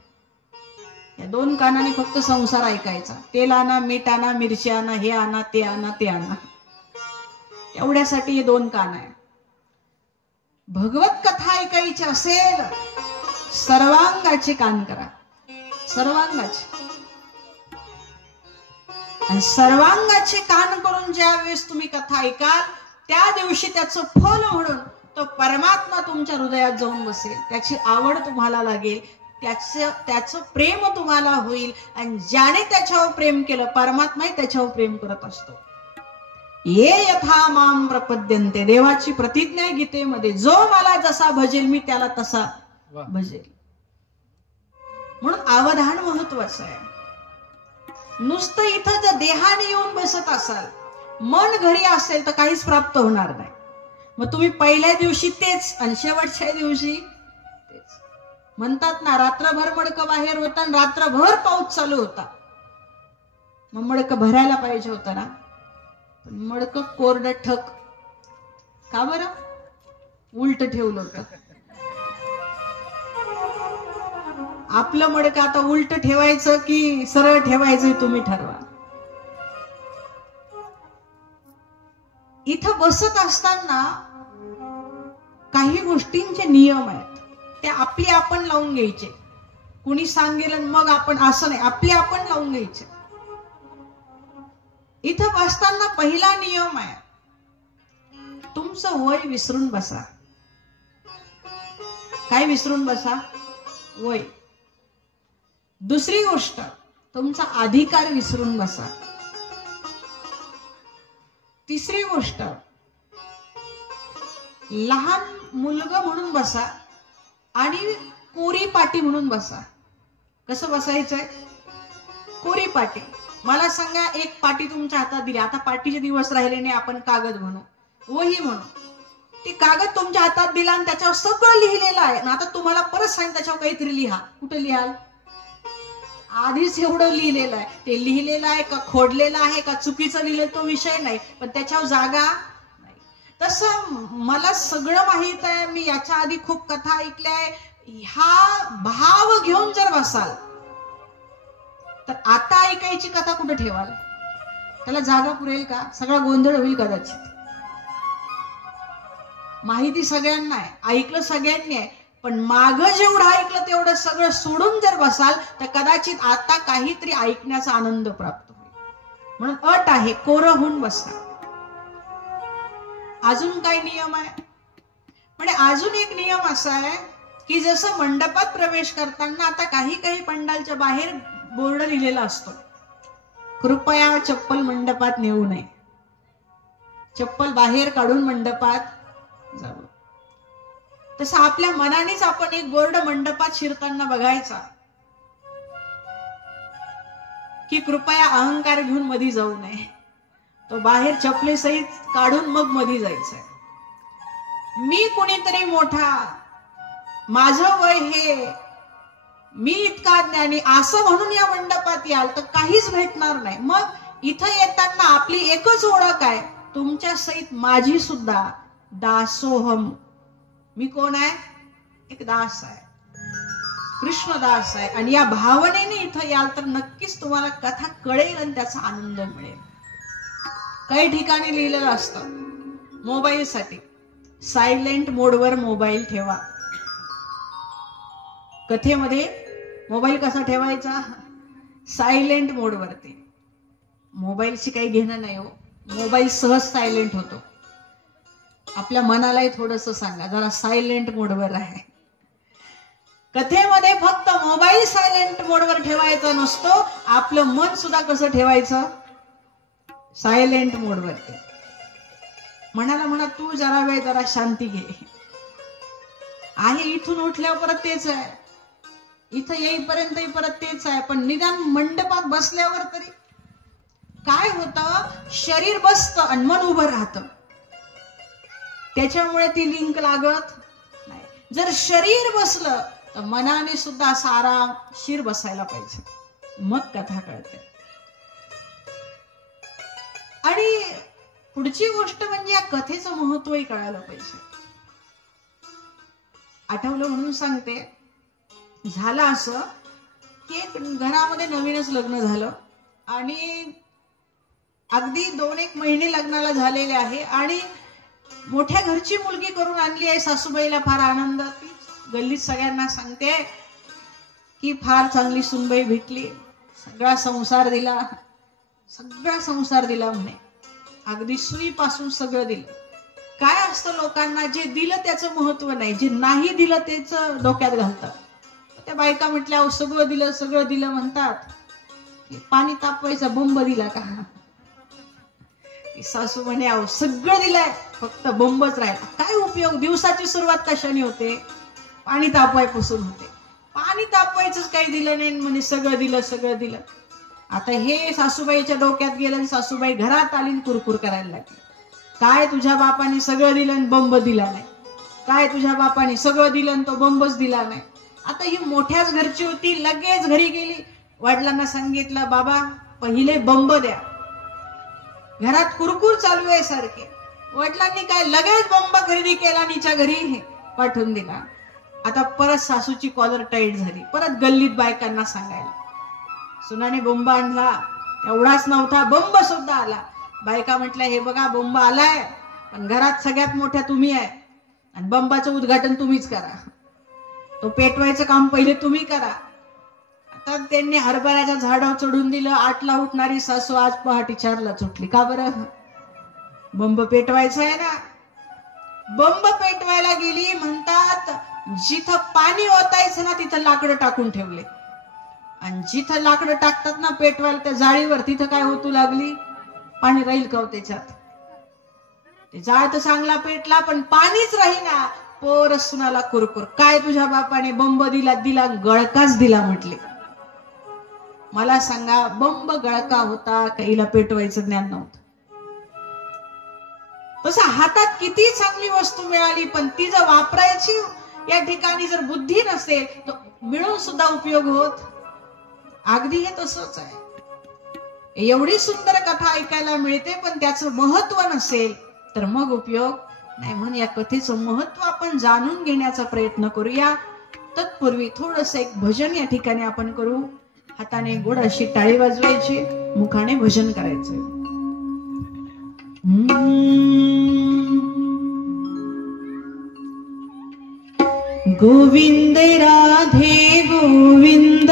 या 2 कानाने फक्त संसार ऐकायचा. तेल आणा, मीठ आणा, मिरची आणा, हे आणा, ते आणा, ते आणा, एवढ्यासाठी हे 2 कान आहे. भगवत कथा ऐकायची असेल, सर्वांगाचे कान करा, सर्वांगाचे. आणि सर्वांगाचे कान करून ज्या वेळेस तुम्ही कथा ऐकाल, त्या दिवशी त्याचं फल म्हणून तो परमात्मा तुमच्या हृदयात जाऊन बसेल. त्याची आवड तुम्हाला लागेल, त्याचं प्रेम तुम्हाला होईल. आणि ज्याने त्याच्यावर प्रेम केलं, परमात्माही त्याच्यावर प्रेम करत असतो. ये यथा माम प्रपद्यन्ते, देवाची प्रतिज्ञा आहे गीतेमध्ये, जो मला जसा भजेल मी त्याला तसा भजेल. म्हणून अवधान महत्वाचं आहे. नुसतं इथं जर देहाने येऊन बसत असाल, मन घरी असेल तर काहीच प्राप्त होणार नाही. मग तुम्ही पहिल्या दिवशी तेच आणि शेवटच्या दिवशी तेच. म्हणतात ना, रात्रभर मडकं बाहेर होता आणि रात्रभर पाऊस चालू होता. मग मडकं भरायला पाहिजे होतं ना, पण मडकं कोरडं ठक. का बरं? उलट ठेवलं होतं. आपलं मडकं आता उलट ठेवायचं की सरळ ठेवायचं तुम्ही ठरवा. इथं बसत असताना काही गोष्टींचे नियम आहेत, ते आपले आपण लावून घ्यायचे. कुणी सांगेल मग आपण, असं नाही, आपले आपण लावून घ्यायचे. इथं बसताना पहिला नियम आहे, तुमचं वय विसरून बसा. काय विसरून बसा? वय. दुसरी गोष्ट, तुमचा अधिकार विसरून बसा. तिसरी गोष्ट, लहान मुलगा म्हणून बसा आणि कोरी पाटी म्हणून बसा. कसं बसायचंय? कोरी पाटी. मला सांगा, एक पाटी तुमच्या हातात दिली, आता पाटीचे दिवस राहिले नाही, आपण कागद म्हणू, वही म्हणू. ती कागद तुमच्या हातात दिला आणि त्याच्यावर सगळं लिहिलेलं आहे. आता तुम्हाला परत सांग त्याच्यावर काहीतरी लिहा. कुठं लिहाल? आधीच एवढं लिहिलेलं आहे. ते लिहिलेलं आहे का खोडलेलं आहे का चुकीचं लिहिलं तो विषय नाही, पण त्याच्यावर जागा नाही. तसं मला सगळं माहित आहे, मी याच्या आधी खूप कथा ऐकल्या. हा भाव घेऊन जर बसाल तर आता ऐकायची कथा कुठे ठेवाल? त्याला जागा पुरेल का? सगळा गोंधळ होईल कदाचित. माहिती सगळ्यांना आहे, ऐकलं सगळ्यांनी आहे, पण मागं जेवढं ऐकलं तेवढं सगळं सोडून जर बसाल तर कदाचित आता काहीतरी ऐकण्याचा आनंद प्राप्त होईल. म्हणून अट आहे, कोरं होऊन बसा. अजून काय नियम आहे? म्हणजे अजून एक नियम असा आहे की जसं मंडपात प्रवेश करताना आता काही काही पंडालच्या बाहेर बोर्ड लिहिलेला असतो, कृपया चप्पल मंडपात नेऊ नये, चप्पल बाहेर काढून मंडपात जावं. तसं आपल्या मनानेच आपण एक बोर्ड मंडपात शिरताना बघायचा की कृपया अहंकार घेऊन मधी जाऊ नये. तो बाहेर चपलेसहित काढून मग मधी जायचंय. मी कोणीतरी मोठा, माझं वय हे, मी इतका ज्ञानी असं म्हणून या मंडपात याल तर काहीच भेटणार नाही. मग इथं येताना आपली एकच ओळख आहे, तुमच्या सहित माझी सुद्धा, दासोहम. मी कोण आहे? एक दास आहे, कृष्णदास आहे. आणि या भावनेने इथं याल तर नक्कीच तुम्हाला कथा कळेल आणि त्याचा आनंद मिळेल. काही ठिकाणी लिहिलेलं असतं मोबाईलसाठी, सायलेंट मोडवर मोबाईल ठेवा. कथेमध्ये मोबाईल कसा ठेवायचा? सायलेंट मोडवरती. मोबाईलशी काही घेणं नाही हो, मोबाईल सहज सायलेंट होतो. आपल्या मनालाही थोडस सांगा, जरा सायलेंट मोडवर आहे. कथेमध्ये फक्त मोबाईल सायलेंट मोडवर ठेवायचा नसतो, आपलं मन सुद्धा कसं ठेवायचं? सायलेंट मोडवरती. मनाला म्हणा, तू जरा वेळ जरा शांती घे. आहे इथून उठल्यावर परत तेच आहे, इथं येईपर्यंतही परत तेच आहे. पण निदान मंडपात बसल्यावर तरी काय होतं? शरीर बसतं आणि मन उभं राहतं, त्याच्यामुळे ती लिंक लागत नाही. जर शरीर बसलं तर मनाने सुद्धा असा आरामशीर बसायला पाहिजे, मग कथा कळते. आणि पुढची गोष्ट म्हणजे या कथेचं महत्वही कळायला पाहिजे. आठवलं म्हणून सांगते. झालं असं की एक घरामध्ये नवीनच लग्न झालं आणि अगदी 2-1 महिने लग्नाला झालेले आहे आणि मोठ्या घरची मुलगी करून आणली आहे. सासूबाईला फार आनंद. गल्लीत सगळ्यांना सांगते की फार चांगली सुनबाई भेटली, सगळा संसार दिला, सगळा संसार दिला म्हणे, अगदी सुईपासून सगळं दिलं. काय असतं लोकांना, जे दिलं त्याचं महत्व नाही, जे नाही दिलं त्याच डोक्यात घालतात. त्या बायका म्हटल्या, सगळं दिलं सगळं दिलं म्हणतात, पाणी तापवायचा बंब दिला का? सासू म्हणे, अहो सगळं दिलंय फक्त बंबच राहिला. काय उपयोग? दिवसाची सुरुवात कशाने होते? पाणी तापवायपासून होते. पाणी तापवायचंच काही दिलं नाही म्हणे सगळं दिलं सगळं दिलं. आता हे सासूबाईच्या डोक्यात गेलं आणि सासूबाई घरात आली कुरकुर करायला लागली. काय तुझ्या बापाने सगळं दिलं आणि बंब दिला नाही? काय तुझ्या बापाने सगळं दिलं आणि तो बंबच दिला नाही? आता ही मोठ्याच घरची होती, लगेच घरी गेली, वडिलांना सांगितलं, बाबा पहिले बंब द्या. घरात कुरकुर चालू आहे सारखे. वडिलांनी काय लगेच बंब खरेदी केला, नीच्या घरी पाठवून दिला. आता परत सासूची कॉलर टाईट झाली, परत गल्लीत बायकांना सांगायला, सुनाने बंब आणला, एवढाच नव्हता बंब सुद्धा आला. बायका म्हटल्या, हे बघा बंब आलाय, पण घरात सगळ्यात मोठ्या तुम्ही आहे आणि बंबाचं उद्घाटन तुम्हीच करा, तो पेटवायचं काम पहिले तुम्ही करा. तर त्यांनी हरभऱ्याच्या झाडावर चढून दिलं. 8ला उठणारी सासू आज पहाटे 4ला उठली. का बरं? बंब पेटवायचा आहे ना. बंब पेटवायला गेली. म्हणतात जिथं पाणी ओतायचं ना तिथं लाकडं टाकून ठेवले, आणि जिथं लाकडं टाकतात ना पेटवायला त्या जाळीवर, तिथं काय ओतू लागली? पाणी राहील का त्याच्यात? ते जाळ तर चांगला पेटला पण पाणीच राहीना. पोर सुनाला कुरकुर, काय तुझ्या बापाने बंब दिला? दिला गळकाच दिला म्हटले. मला सांगा, बंब गळका होता का हिला पेटवायचं ज्ञान नव्हतं? तसं हातात किती चांगली वस्तू मिळाली पण ती जर वापरायची या ठिकाणी जर बुद्धी नसेल तर मिळून सुद्धा उपयोग होत. अगदी हे तसंच आहे. एवढी सुंदर कथा ऐकायला मिळते पण त्याचं महत्व नसेल तर मग उपयोग नाही. म्हणून या कथेचं महत्व आपण जाणून घेण्याचा प्रयत्न करूया. तत्पूर्वी थोडस एक भजन या ठिकाणी आपण करू. हाताने गोड अशी टाळी वाजवायची, मुखाने भजन करायचं. गोविंद राधे गोविंद,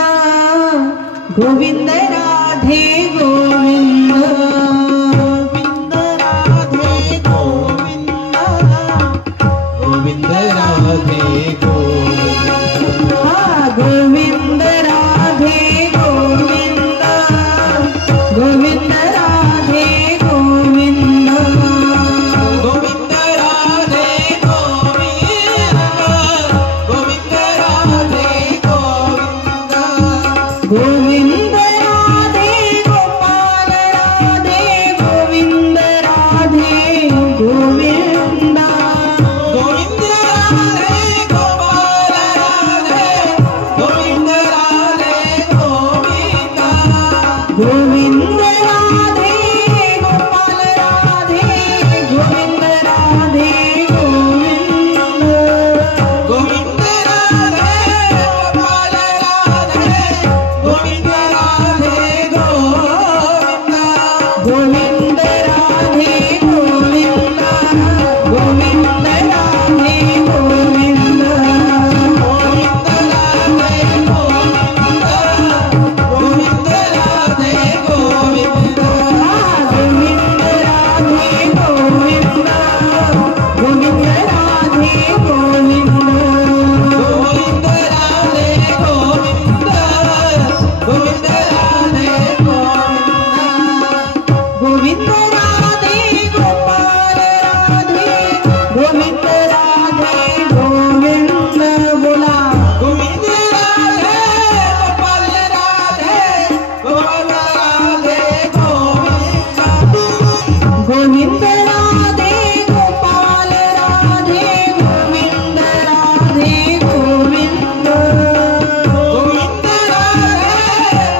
गोविंद राधे गोविंद, गोविंद राधे गोविंद, गोविंद राधे गोविंद, हा गोविंद राधे गोविंद, गोविंद राधे गोविंद, गोविंद राधे गोविंद, गोविंद राधे गोविंद, गोविंद राधे गोपाल राधे गोविंद राधे गोविंद, गोविंद राधे गोपाल राधे, गोविंद राधे गोविंद, गोविंद राधे गोपाल राधे गोविंद राधे गोविंद, गोविंद राधे गोपाल राधे, गोविंद राधे गोविंद, गोविंद राधे गोविंद, गोविंद राधे गोविंद, गोविंद राधे गोविंद, गोविंद राधे गोविंद, गोविंद राधे गोविंद, गोविंद राधे गोविंद, गोविंद राधे गोविंद, गोविंद राधे गोपाल राधे गोविंद राधे गोविंद. बोला गोविंद राधे गोपाल राधे, गोपाल राधे गोविंद, गोविंद राधे गोपाल राधे गोविंद राधे गोविंद, गोविंद राधे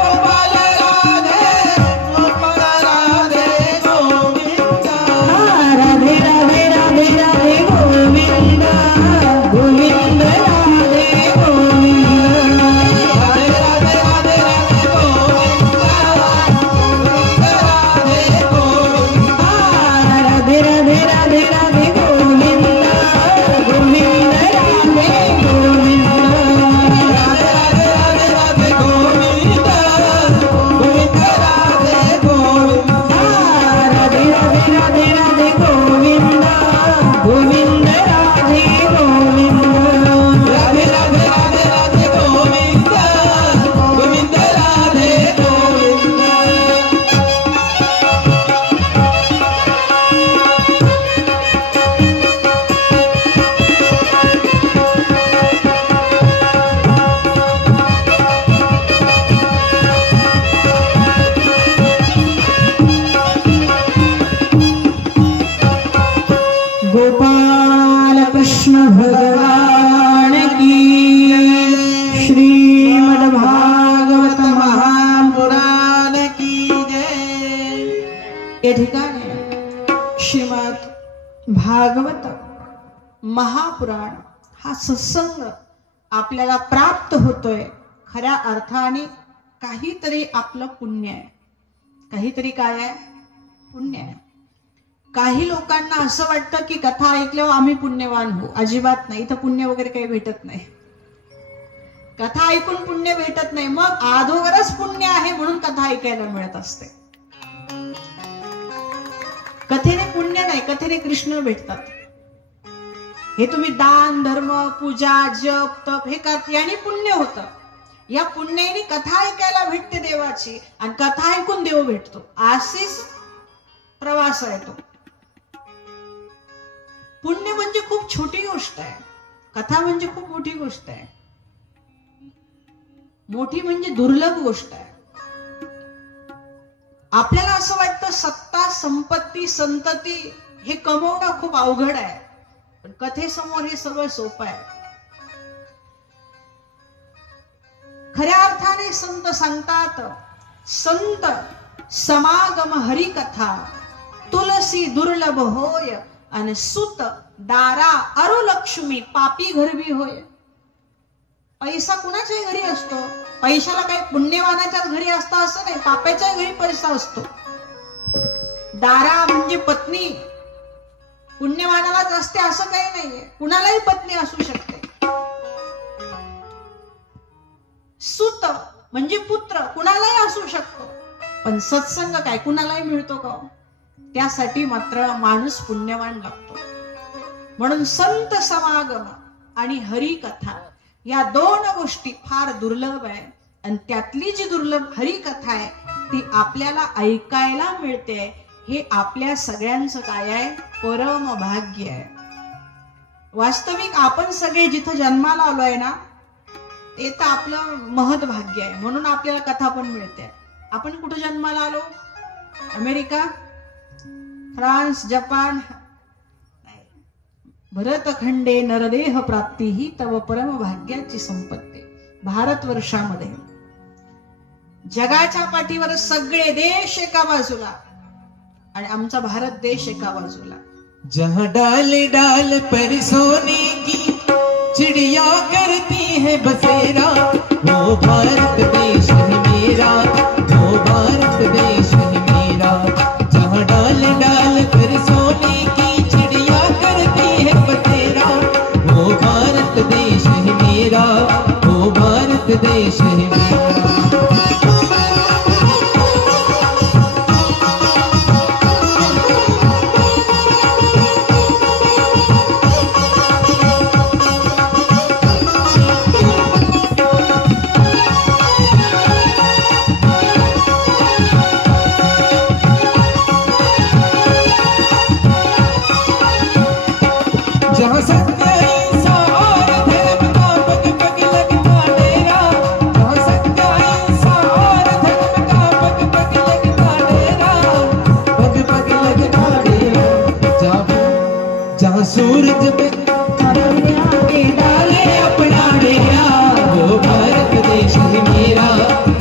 गोपाल राधे, गोपाल राधे गोविंद, राधे राधे राधे राधे गोविंद, गोविंद राधे गोविंद, राधे राधे राधे राधे गोविंद, गोविंद राधे गोविंद, राधे राधे राधे राधे गोविंद, गोविंद राधे गोविंद, राधे राधे राधे राधे गोविंद, गोविंद राधे गोविंद, राधे राधे राधे राधे गोविंद, गोविंद राधे गोविंद, राधे राधे राधे राधे गोविंद, गोविंद राधे गोविंद. गोपाल कृष्ण भगवान की, श्रीमद् भागवत महापुराण की जय. या ठिकाणी श्रीमद् भागवत महापुराण हा सत्संग आपल्याला प्राप्त होतोय. खऱ्या अर्थाने काहीतरी आपलं पुण्य आहे. काहीतरी काय आहे? पुण्य आहे. काही लोकांना असं वाटतं की कथा ऐकल्यावर आम्ही पुण्यवान होऊ. अजिबात नाही. इथं पुण्य वगैरे काही भेटत नाही. कथा ऐकून पुण्य भेटत नाही, मग अधोगरच पुण्य आहे म्हणून कथा ऐकायला मिळत असते. कथेने पुण्य नाही, कथेने कृष्ण भेटतात. हे तुम्ही दान धर्म पूजा जप तप हे याने पुण्य होतं. या पुण्याने कथा ऐकायला भेटते देवाची, आणि कथा ऐकून देव भेटतो. अशीच प्रवास आहे तो. पुण्य म्हणजे खूप छोटी गोष्ट आहे, कथा म्हणजे खूप मोठी गोष्ट आहे. मोठी म्हणजे दुर्लभ गोष्ट आहे. आपल्याला असं वाटतं सत्ता संपत्ती संतती हे कमवणं खूप अवघड आहे, पण कथेसमोर हे सगळं सोपं आहे. खऱ्या अर्थाने संत सांगतात, संत समागम हरिकथा तुलसी दुर्लभ होय, आणि सुत दारा अरु लक्ष्मी पापी घरबी होय. पैसा कुणाच्याही घरी असतो, पैशाला काही पुण्यवानाच्याच घरी असतं असं नाही, पाप्याच्या घरी पैसा असतो. दारा म्हणजे पत्नी पुण्यवानालाच असते असं काही नाहीये, कुणालाही पत्नी असू शकते. सुत म्हणजे पुत्र कुणालाही असू शकतो, पण सत्संग काय कुणालाही मिळतो का? त्यासाठी मात्र माणूस पुण्यवान लागतो. म्हणून संत समागम आणि हरिकथा या दोन गोष्टी फार दुर्लभ आहे, आणि त्यातली जी दुर्लभ हरिकथा आहे ती आपल्याला ऐकायला मिळते. हे आपल्या सगळ्यांचं काय आहे? परम भाग्य आहे. वास्तविक आपण सगळे जिथं जन्माला आलोय ना, ते तर आपलं महत् भाग्य आहे. म्हणून आपल्याला कथा पण मिळते. आपण कुठं जन्माला आलो? America, France, Japan? भरतखंडे नरदेह प्राप्ती ही तव परम भाग्याची संपत्ती. भारतवर्षामध्ये जगाच्या पाठीवर सगळे देश एका बाजूला आणि आमचा भारत देश एका बाजूला. जहाँ डाल डाल पर सोने की चिड़िया करती है बसेरा, वो भारत देश है मेरा, वो भारत देश है मेरा. जहाँ डाल डाल पर सोने की चिड़िया करती है बसेरा, वो भारत देश है मेरा, वो भारत देश है मेरा. जहाँ सत्य अहिंसा और धर्म का पग पग लगता डेरा, जहाँ सत्य अहिंसा और धर्म का पग पग लगता डेरा, पग पग लगता डेरा. जहाँ सूरज पे आगे डाले अपना डेरा, वो भारत देश है मेरा,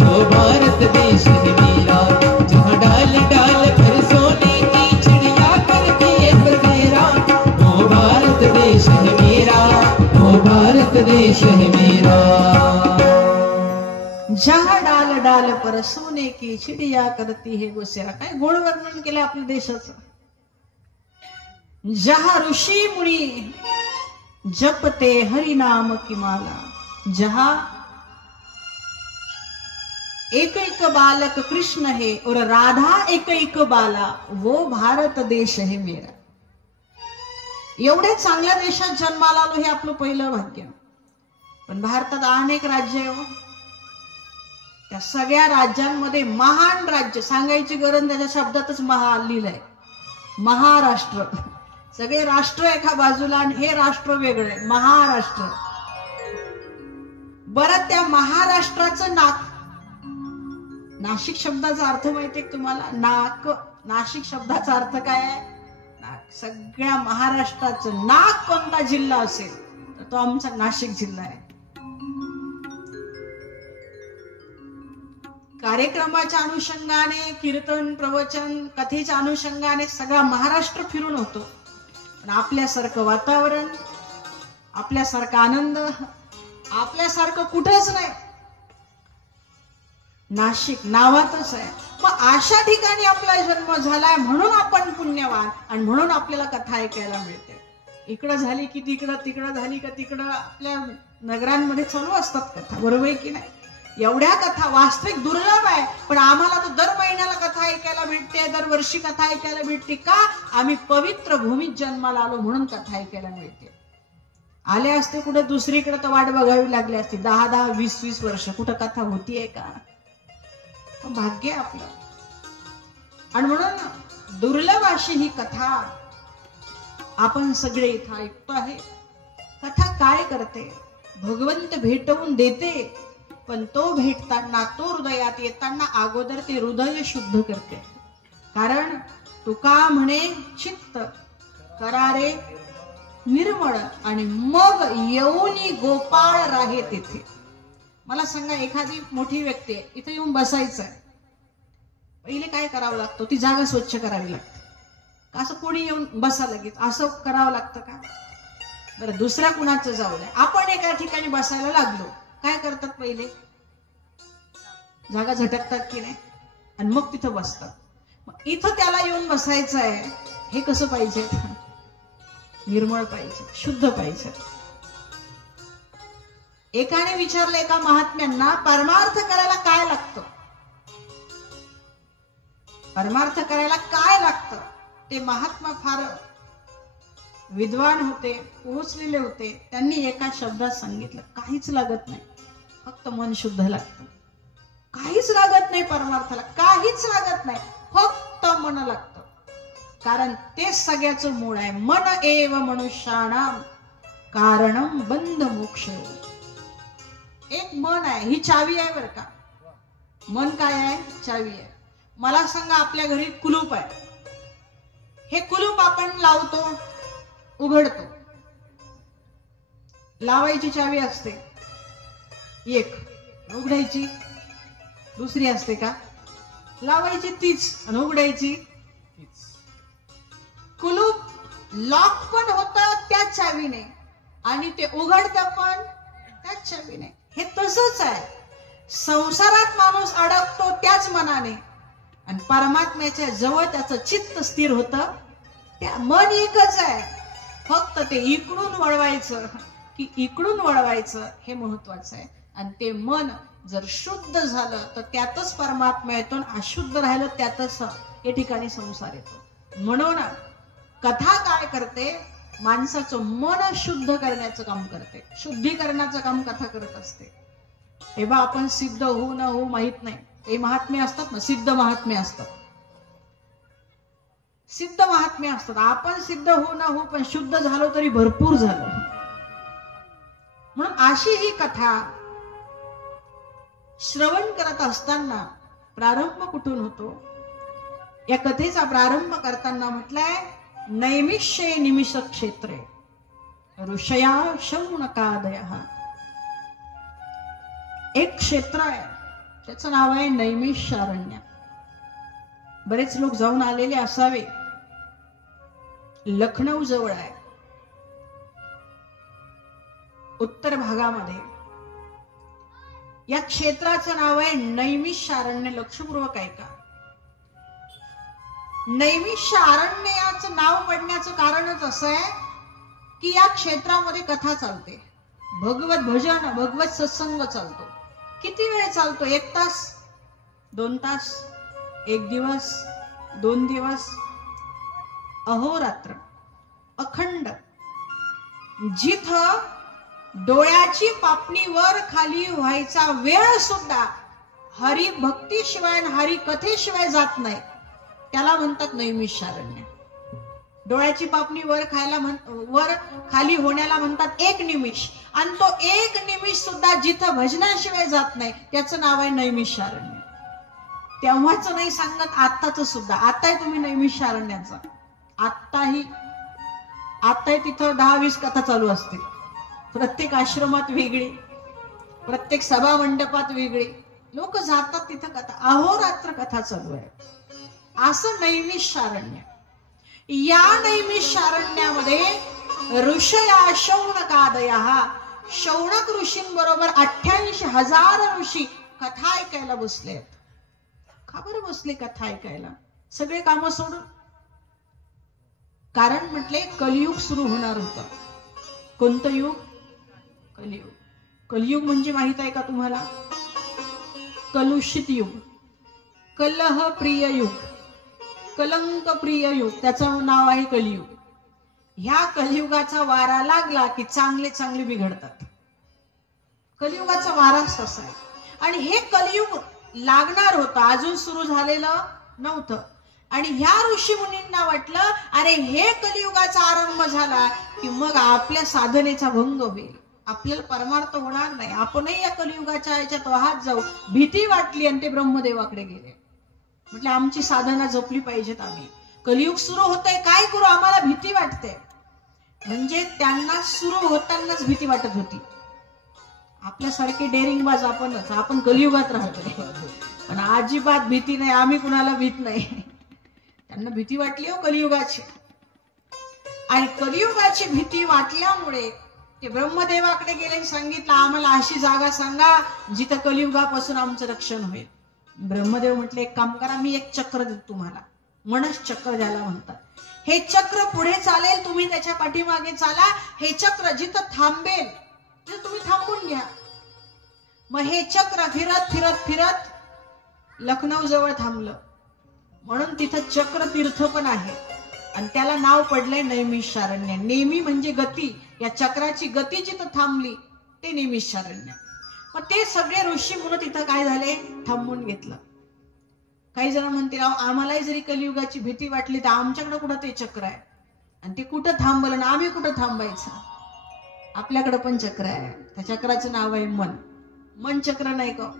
वो भारत देश है मेरा. जहाँ डाल डाल पर सोने की चिड़िया करती है बसेरा, वो भारत देश है मेरा, वो भारत देश है मेरा. जहाँ डाल डाल पर सोने की चिड़िया करती है बसेरा. काय गुण वर्णन केलं आपल्या देशाचं. जहाँ ऋषी मुनी जपते हरि नाम की माला, जहाँ एक एक बालक कृष्ण है और राधा एक एक बाला, वो भारत देश है मेरा. एवढ्या चांगल्या देशात जन्माला आलो हे आपलं पहिलं भाग्य. पण भारतात अनेक राज्य आहे. त्या सगळ्या राज्यांमध्ये महान राज्य सांगायची गरज, त्याच्या शब्दातच महा लिहिलंय महाराष्ट्र. सगळे राष्ट्र एका बाजूला आणि हे राष्ट्र वेगळे, महाराष्ट्र. बरं, त्या महाराष्ट्राचं नाक, नाशिक शब्दाचा अर्थ माहितीये तुम्हाला? नाक. नाशिक शब्दाचा अर्थ काय आहे? नाक. सगळ्या महाराष्ट्राचं नाक कोणता जिल्हा असेल तर तो आमचा नाशिक जिल्हा आहे. कार्यक्रमाच्या अनुषंगाने, कीर्तन प्रवचन कथेच्या अनुषंगाने सगळा महाराष्ट्र फिरून होतो. पण आपल्यासारखं वातावरण, आपल्यासारखा आनंद, आपल्यासारखं कुठंच नाही. नाशिक नावातच आहे. मग अशा ठिकाणी आपला जन्म झालाय म्हणून आपण पुण्यवान, आणि म्हणून आपल्याला कथा ऐकायला मिळते. इकडं झाली की तिकडं, तिकडं झाली का तिकडं. आपल्या नगरांमध्ये चालू असतात कथा, बरोबर आहे की नाही? एवढ्या कथा वास्तविक दुर्लभ आहे, पण आम्हाला तर दर महिन्याला कथा ऐकायला भेटते, दरवर्षी कथा ऐकायला भेटते. का? आम्ही पवित्र भूमीत जन्माला आलो म्हणून कथा ऐकायला मिळते. आले असते कुठे दुसरीकडे तर वाट बघावी लागली असती 10-10, 20-20 वर्ष. कुठं कथा होतीये का? भाग्य आपलं. आणि म्हणून दुर्लभ अशी ही कथा आपण सगळे इथं ऐकतो आहे. कथा काय करते? भगवंत भेटवून देते, पण तो भेटताना, तो हृदयात येताना अगोदर ते हृदय शुद्ध करते. कारण तुका म्हणे चित्त करारे निर्मळ आणि मग येऊनी गोपाळ राहे तेथे. मला सांगा, एखादी मोठी व्यक्ती आहे, इथे येऊन बसायचं आहे, पहिले काय करावं लागतं? ती जागा स्वच्छ करावी लागते. असं कोणी येऊन बसा लगेच असं करावं लागतं का? बरं, दुसऱ्या कुणाचं जाऊ द्या, आपण एका ठिकाणी बसायला लागलो, काय करतात? पहिले जागा झटकतात की नाही, आणि मग तिथं बसतात. मग इथं त्याला येऊन बसायचं आहे, हे कसं पाहिजे? निर्मळ पाहिजे, शुद्ध पाहिजे. एकाने विचारलं एका महात्म्यांना, परमार्थ करायला काय लागतं? परमार्थ करायला काय लागतं? ते महात्मा फार विद्वान होते, पोहोचलेले होते. त्यांनी एका शब्दात सांगितलं, काहीच लागत नाही, फक्त मन शुद्ध लागतं. काहीच लागत नाही परमार्थाला, काहीच लागत नाही, फक्त मन लागतं. कारण ते सगळ्याचं मूळ आहे. मन एव मनुष्याणाम कारणम बंध मोक्ष. एक मन आहे, ही चावी आहे बरं का. मन काय आहे? चावी आहे. मला सांगा, आपल्या घरी कुलूप आहे, हे कुलूप आपण लावतो, उघडतो. लावायची चावी असते एक, उघडायची दुसरी असते का? लावायची तीच आणि उघडायची तीच. कुलूप लॉक पण होतं त्याच चावीने आणि ते उघडतं पण त्याच चावीने. हे तसंच आहे. संसारात माणूस अडकतो त्याच मनाने, आणि परमात्म्याच्या जवळ त्याचं चित्त स्थिर होतं. त्या मन एकच आहे, फक्त ते इकडून वळवायचं की इकडून वळवायचं हे महत्वाचं आहे. आणि ते मन जर शुद्ध झालं तर त्यातच परमात्मा येतो, अशुद्ध राहिलं त्यातच या ठिकाणी संसार येतो. म्हणून कथा काय करते? माणसाचं मन शुद्ध करण्याचं काम करते, शुद्धीकरणाचं काम कथा करत असते. तेव्हा आपण सिद्ध होऊ न होऊ माहित नाही. ते महात्म्य असतात ना, सिद्ध महात्म्य असतात, सिद्ध महात्म्य असतात. आपण सिद्ध होऊ न होऊ, पण शुद्ध झालो तरी भरपूर झालं. म्हणून अशी ही कथा श्रवण करत असताना प्रारंभ कुठून होतो? या कथेचा प्रारंभ करताना म्हटलंय, नैमिष्ये निमिष क्षेत्रे ऋषया शौनकादयः. एक क्षेत्र आहे, त्याचं नाव आहे नैमिषारण्य. बरेच लोक जाऊन आलेले असावे. लखनौ जवळ आहे, उत्तर भागामध्ये. या क्षेत्राचं नाव आहे नैमिषारण्य. लक्षपूर्वक ऐका. नैमिषारण्य याचं नाव पडण्याचं कारणच असं आहे की या क्षेत्रामध्ये कथा चालते, भगवत भजन, भगवत सत्संग चालतो. किती वेळ चालतो? 1 तास, 2 तास, 1 दिवस, 2 दिवस, अहोरात्र, अखंड. जिथं डोळ्याची पापणी वर खाली व्हायचा वेळ सुद्धा हरी भक्तीशिवाय, हरी कथेशिवाय जात नाही, त्याला म्हणतात नैमिषारण्य. डोळ्याची पापणी वर खाली होण्याला म्हणतात 1 निमिष, आणि तो 1 निमिष सुद्धा जिथं भजनाशिवाय जात नाही त्याचं नाव आहे नैमिषारण्य. तेव्हाच नाही सांगत, आत्ताच सुद्धा. आताही तुम्ही नैमिषारण्याचा, आत्ताही तिथं 10-20 कथा चालू असतील. प्रत्येक आश्रमात वेगळी, प्रत्येक सभा मंडपात वेगळी. लोक जातात तिथं कथा, अहोरात्र कथा चालू आहे. असं नैमिषारण्य. या नैमिषारण्यामध्ये ऋषया शौनकादयः, शौनक ऋषींबरोबर 88,000 ऋषी कथा ऐकायला बसले. का बरं बसले कथा ऐकायला? सगळे कामं सोडून. कारण म्हटले कलियुग सुरू होणार होतं. कोणतं युग? कलियुग. कलियुग म्हणजे माहित आहे का तुम्हाला? कलुषित युग, कलह प्रिय युग, कलंक प्रिय युग, त्याचं नाव आहे कलियुग. ह्या कलियुगाचा वारा लागला की चांगले चांगले बिघडतात. कलियुगाचा वाराच तसा आहे. आणि हे कलियुग लागणार होतं, अजून सुरू झालेलं नव्हतं. आणि ह्या ऋषी मुनींना वाटलं अरे हे कलियुगाचा आरंभ झाला की मग आपल्या साधनेचा भंग होईल, आपल्याला परमार्थ होणार नाही, आपणही या कलियुगाच्या याच्यात वाहत जाऊ. भीती वाटली आणि ते ब्रह्मदेवाकडे गेले. म्हटले आमची साधना जपली पाहिजेत, आम्ही कलियुग सुरू होतंय, काय करू, आम्हाला भीती वाटते. म्हणजे त्यांना सुरू होतानाच भीती वाटत होती. आपल्यासारखे डेअरिंगबाज आपणच, आपण कलियुगात राहतोय पण अजिबात भीती नाही, आम्ही कुणाला भीत नाही. त्यांना भीती वाटली हो कलियुगाची. आणि कलियुगाची भीती वाटल्यामुळे ते ब्रह्मदेवाकडे गेले आणि सांगितलं आम्हाला अशी जागा सांगा जिथं कलियुगापासून आमचं रक्षण होईल. ब्रह्मदेव म्हटले एक काम करा, मी एक चक्र देतो तुम्हाला, मनस चक्र ज्याला म्हणतात. हे चक्र पुढे चालेल, तुम्ही त्याच्या पाठीमागे चाला. हे चक्र जिथं थांबेल तिथं तुम्ही थांबून घ्या. मग हे चक्र फिरत फिरत फिरत लखनौ जवळ थांबलं. म्हणून तिथं चक्र तीर्थ पण आहे आणि त्याला नाव पडलंय नैमिषारण्य. नेमी म्हणजे गती, या चक्राची गती जिथं थांबली ते नैमिषारण्य. मग ते सगळे ऋषी मुलं तिथं काय झाले, थांबून घेतलं. काही जण म्हणतील आम्हालाही जरी कलियुगाची भीती वाटली तर आमच्याकडे कुठं ते चक्र आहे आणि ते कुठं थांबलं ना आम्ही कुठं थांबायचं. आपल्याकडे पण चक्र आहे, त्या चक्राचं नाव आहे मन. मन चक्र नाही का,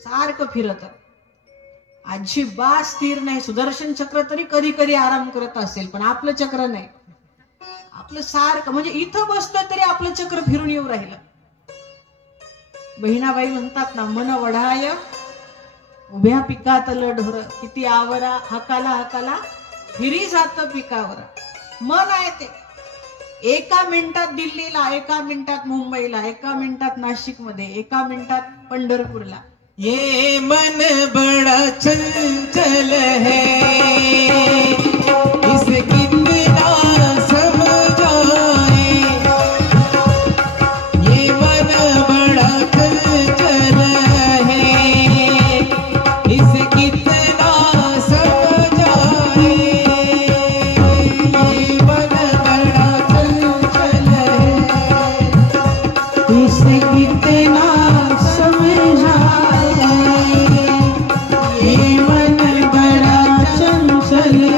सारखं फिरत, अजिबात स्थिर नाही. सुदर्शन चक्र तरी कधी कधी आराम करत असेल पण आपलं चक्र नाही. आपलं सारखं म्हणजे इथं बसतोय तरी आपलं चक्र फिरून येऊ राहिलं. बहिणाबाई म्हणतात ना, मन वढाय उभ्या पिकातलं ढोर, किती आवरा हकाला हकाला फिरी जात पिकावर. मन आहे ते एका मिनिटात दिल्लीला, एका मिनिटात मुंबईला, एका मिनिटात नाशिक मध्ये, एका मिनिटात पंढरपूरला. ये मन बड़ा चंचल है, इसे कितना समझाए. ये मन बड़ा चंचल है, इसे कितना समझाए. ये मन बड़ा चंचल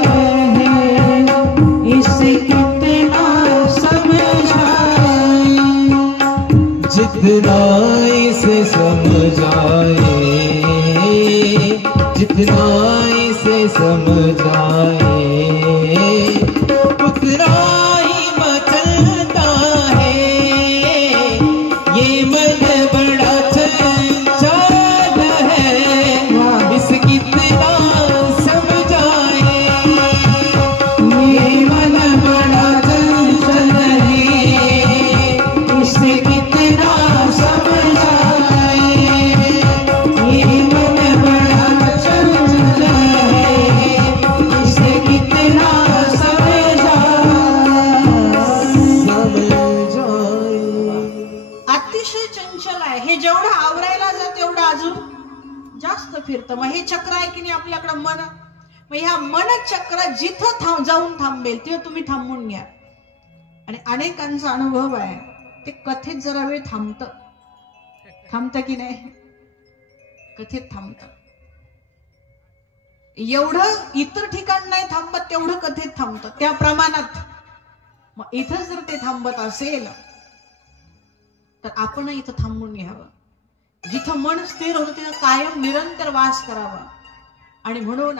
है, इसे कितना जितना इसे समझाए, जितना इसे समझाए, उतना ही मचलता है. ये मन बड़ा चंचल है, इसे कितना समझाए. ये मन बड़ा चंचल है, इसे कितना समझाए. ये मन बड़ा चंचल है, इसे कितना अतिशय चंचल आहे. हे जेवढं आवरायला जात तेवढं अजून जास्त फिरतं. मग हे चक्र आहे की नाही आपल्याकडं मन. मग ह्या मन चक्र जिथं जाऊन थांबेल तिथं तुम्ही थांबून घ्या. आणि अनेकांचा अनुभव आहे ते कथेत जरा वेळ थांबतं की नाही, कथेत थांबतं. एवढं इतर ठिकाण नाही थांबत तेवढं कथेत थांबतं त्या प्रमाणात. मग इथं जर ते थांबत असेल तर आपण इथं थांबून घ्यावं. जिथं मन स्थिर होतं तिथं कायम निरंतर वास करावा. आणि म्हणून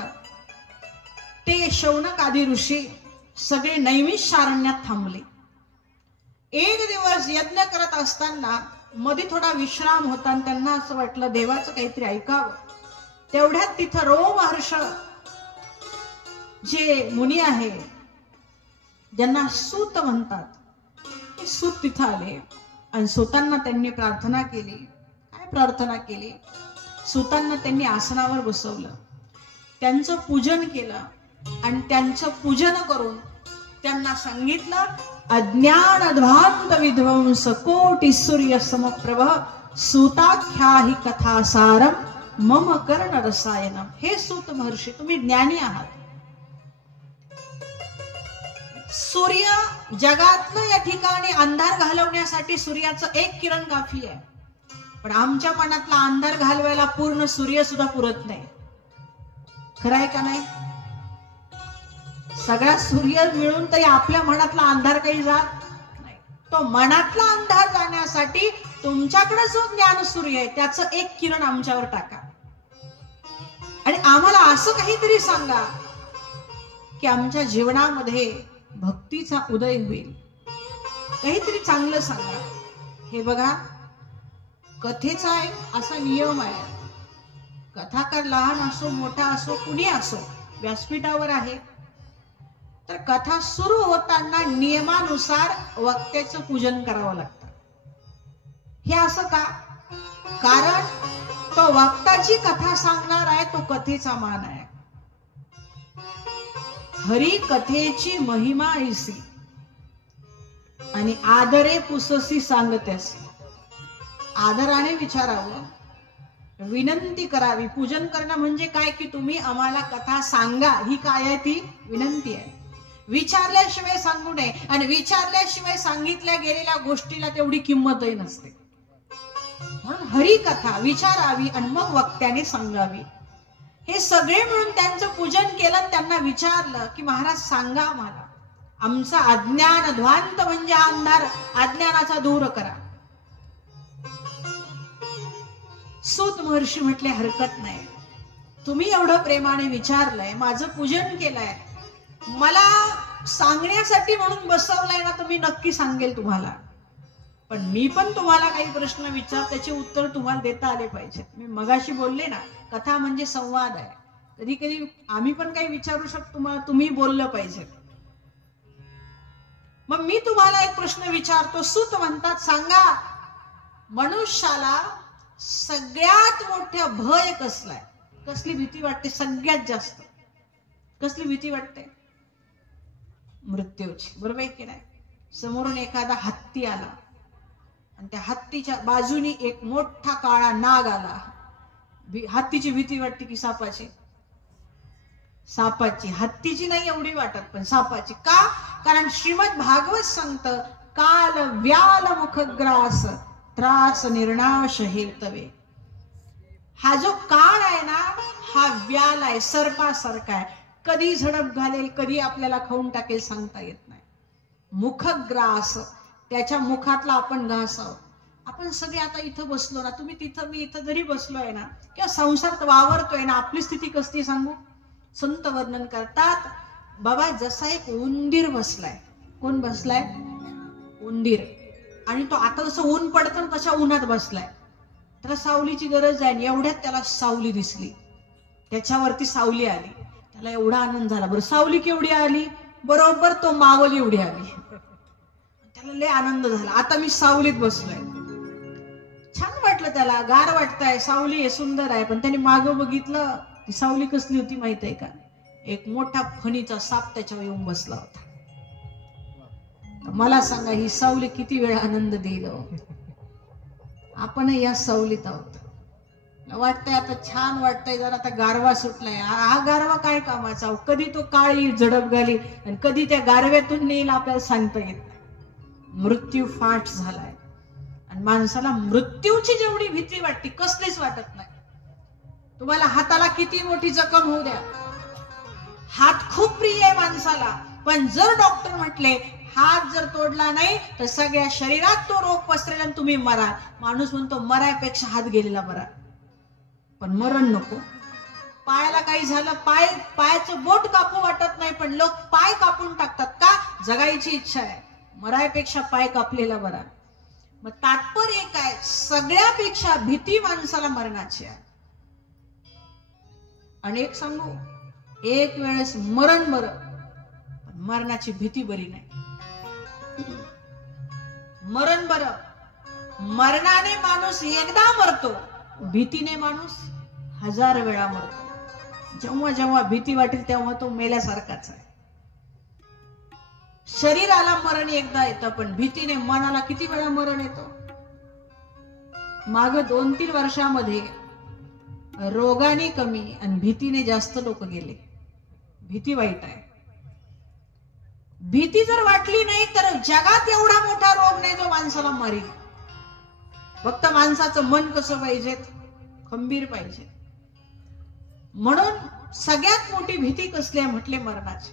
ते शौनक आदी ऋषी सगळे नैमिषारण्यात थांबले. एक दिवस यज्ञ करत असताना मध्ये थोडा विश्राम होता आणि त्यांना असं वाटलं देवाचं काहीतरी ऐकावं. तेवढ्यात तिथं रोमहर्ष जे मुनी आहे ज्यांना सूत म्हणतात, ते सूत तिथं आले आणि सूतांना त्यांनी प्रार्थना केली. काय प्रार्थना केली? सूतांना त्यांनी आसनावर बसवलं, त्यांचं पूजन केलं आणि त्यांचं पूजन करून त्यांना सांगितलं, अज्ञान ध्वांत विध्वंस कोटी सूर्य समप्रभ सूताख्या ही कथा सारम मम कर्ण रसायनम. हे सूत महर्षी, तुम्ही ज्ञानी आहात. सूर्य जगातलं या ठिकाणी अंधार घालवण्यासाठी सूर्याचं एक किरण काफी आहे, पण आमच्या मनातला अंधार घालवायला पूर्ण सूर्य सुद्धा पुरत नाही. खरं आहे का नाही? सगळा सूर्य मिळून तरी आपल्या मनातला अंधार काही जात नाही. तो मनातला अंधार जाण्यासाठी तुमच्याकडे जो ज्ञान सूर्य आहे त्याचं एक किरण आमच्यावर टाका आणि आम्हाला असं काहीतरी सांगा की आमच्या जीवनामध्ये भक्तीचा उदय होईल. काहीतरी चांगलं सांगा. हे बघा, कथेचा एक असा नियम आहे, कथाकार लहान असो मोठा असो कुणी असो व्यासपीठावर आहे तर कथा सुरू होताना नियमानुसार वक्त्याचं पूजन करावं लागतं. हे असं का? कारण तो वक्ता जी कथा सांगणार आहे तो कथेचा मान आहे. हरी कथेची महिमा ऐसी आणि आदरे पुससी सांगत्यासी. आदराने विचारावं, विनंती करावी. पूजन करणं म्हणजे काय की तुम्ही आम्हाला कथा सांगा, ही काय आहे? ती विनंती आहे. विचारल्याशिवाय सांगू नये आणि विचारल्याशिवाय सांगितल्या गेलेल्या गोष्टीला तेवढी किंमतही नसते. म्हणून हरी कथा विचारावी आणि मग वक्त्याने सांगावी. हे सगळे मिळून त्यांचं पूजन केलं. त्यांना विचारलं की महाराज सांगा आम्हाला, आमचा अज्ञान ध्वांत म्हणजे अंधार, अज्ञानाचा दूर करा. सूत महर्षी म्हटले, हरकत नाही, तुम्ही एवढं प्रेमाने विचारलंय, माझं पूजन केलंय, मला सांगण्यासाठी म्हणून बसवलंय ना, तर मी नक्की सांगेल तुम्हाला. पण मी पण तुम्हाला काही प्रश्न विचार, त्याचे उत्तर तुम्हाला देता आले पाहिजे. मी मगाशी बोलले ना, कथा म्हणजे संवाद आहे. कधी कधी आम्ही पण काही विचारू शकतो, तुम्ही बोललं पाहिजे. मग मी तुम्हाला एक प्रश्न विचारतो. सूत म्हणतात, सांगा मनुष्याला सगळ्यात मोठा भय कसलाय? कसली भीती वाटते सगळ्यात जास्त? कसली भीती वाटते? मृत्यूची. बरोबर आहे की नाही? समोरून एखादा हत्ती आला आणि त्या हत्तीच्या बाजूनी एक मोठा काळा नाग आला, हत्तीची भीती वाटते की सापाची? सापाची. हत्तीची नाही एवढी वाटत, पण सापाची. का? कारण श्रीमद भागवत सांगतं, काल व्याल मुखग्रास त्रास निर्नाश हेतवे. हा जो काळ आहे ना, हा व्याल आहे, सर्पासारखा आहे. कधी झडप घालेल, कधी आपल्याला खाऊन टाकेल सांगता येत नाही. मुखग्रास, त्याच्या मुखातला आपण घास आहोत. आपण सगळे आता इथं बसलो ना, तुम्ही तिथं, मी इथं जरी बसलोय ना किंवा संसारात वावरतोय ना, आपली स्थिती कसली सांगू? संत वर्णन करतात, बाबा जसा एक उंदीर बसलाय. कोण बसलाय? उंदीर. आणि तो आता जसं ऊन पडतं तशा उन्हात बसलाय. त्याला सावलीची गरज आहे. एवढ्यात त्याला सावली दिसली, त्याच्यावरती सावली आली, त्याला एवढा आनंद झाला. बरं, सावली केवढी आली? बरोबर तो मावल एवढी आली. त्याला लय आनंद झाला, आता मी सावलीत बसलोय. छान वाटलं त्याला, गार वाटतंय, सावली आहे, सुंदर आहे. पण त्याने मागं बघितलं, ती सावली कसली होती माहित आहे का? एक मोठा फणीचा साप त्याच्यावर येऊन बसला होता. मला सांगा, ही सावली किती वेळ आनंद देईल? आपण या सावलीत आहोत. वाटतंय आता छान वाटतंय, जरा आता गारवा सुटलाय. हा गारवा काय कामाचा? कधी तो काळी झडप घाली आणि कधी त्या गारव्यातून नेईल आपल्याला सांगता येत नाही. मृत्यू फाट झालाय आणि माणसाला मृत्यूची जेवढी भीती वाटते कसलीच वाटत नाही. तुम्हाला हाताला किती मोठी जखम होऊ द्या, हात खूप प्रिय आहे माणसाला, पण जर डॉक्टर म्हटले हात जर तोडला नाही तर सगळ्या शरीरात तो रोग पसरेल आणि तुम्ही मरा, माणूस म्हणतो मरायपेक्षा हात गेलेला बरा. पण मरण नको. पायाला काही झालं, पायाचं बोट कापू वाटत नाही, पण लोक पाय कापून टाकतात. का? जगायची इच्छा आहे. मरायपेक्षा पाय कापलेला बरा. मग तात्पर्य काय? सगळ्यापेक्षा भीती माणसाला मरणाची आहे. आणि एक सांगू, एक वेळेस मरण बरं, पण मरणाची भीती बरी नाही. मरण बरं, मरणाने माणूस एकदा मरतो, भीतीने माणूस 1000 वेळा मरतो. जेव्हा जेव्हा भीती वाटेल तेव्हा तो मेल्यासारखाच आहे. शरीराला मरण एकदा येतं, पण भीतीने मनाला किती वेळा मरण येतो. माग 2-3 वर्षामध्ये रोगाने कमी आणि भीतीने जास्त लोक गेले. भीती वाईट आहे. भीती जर वाटली नाही तर जगात एवढा मोठा रोग नाही जो माणसाला मारील. फक्त माणसाचं मन कसं पाहिजे, खंबीर पाहिजे. म्हणून सगळ्यात मोठी भीती कसली आहे म्हटले, मरणाची.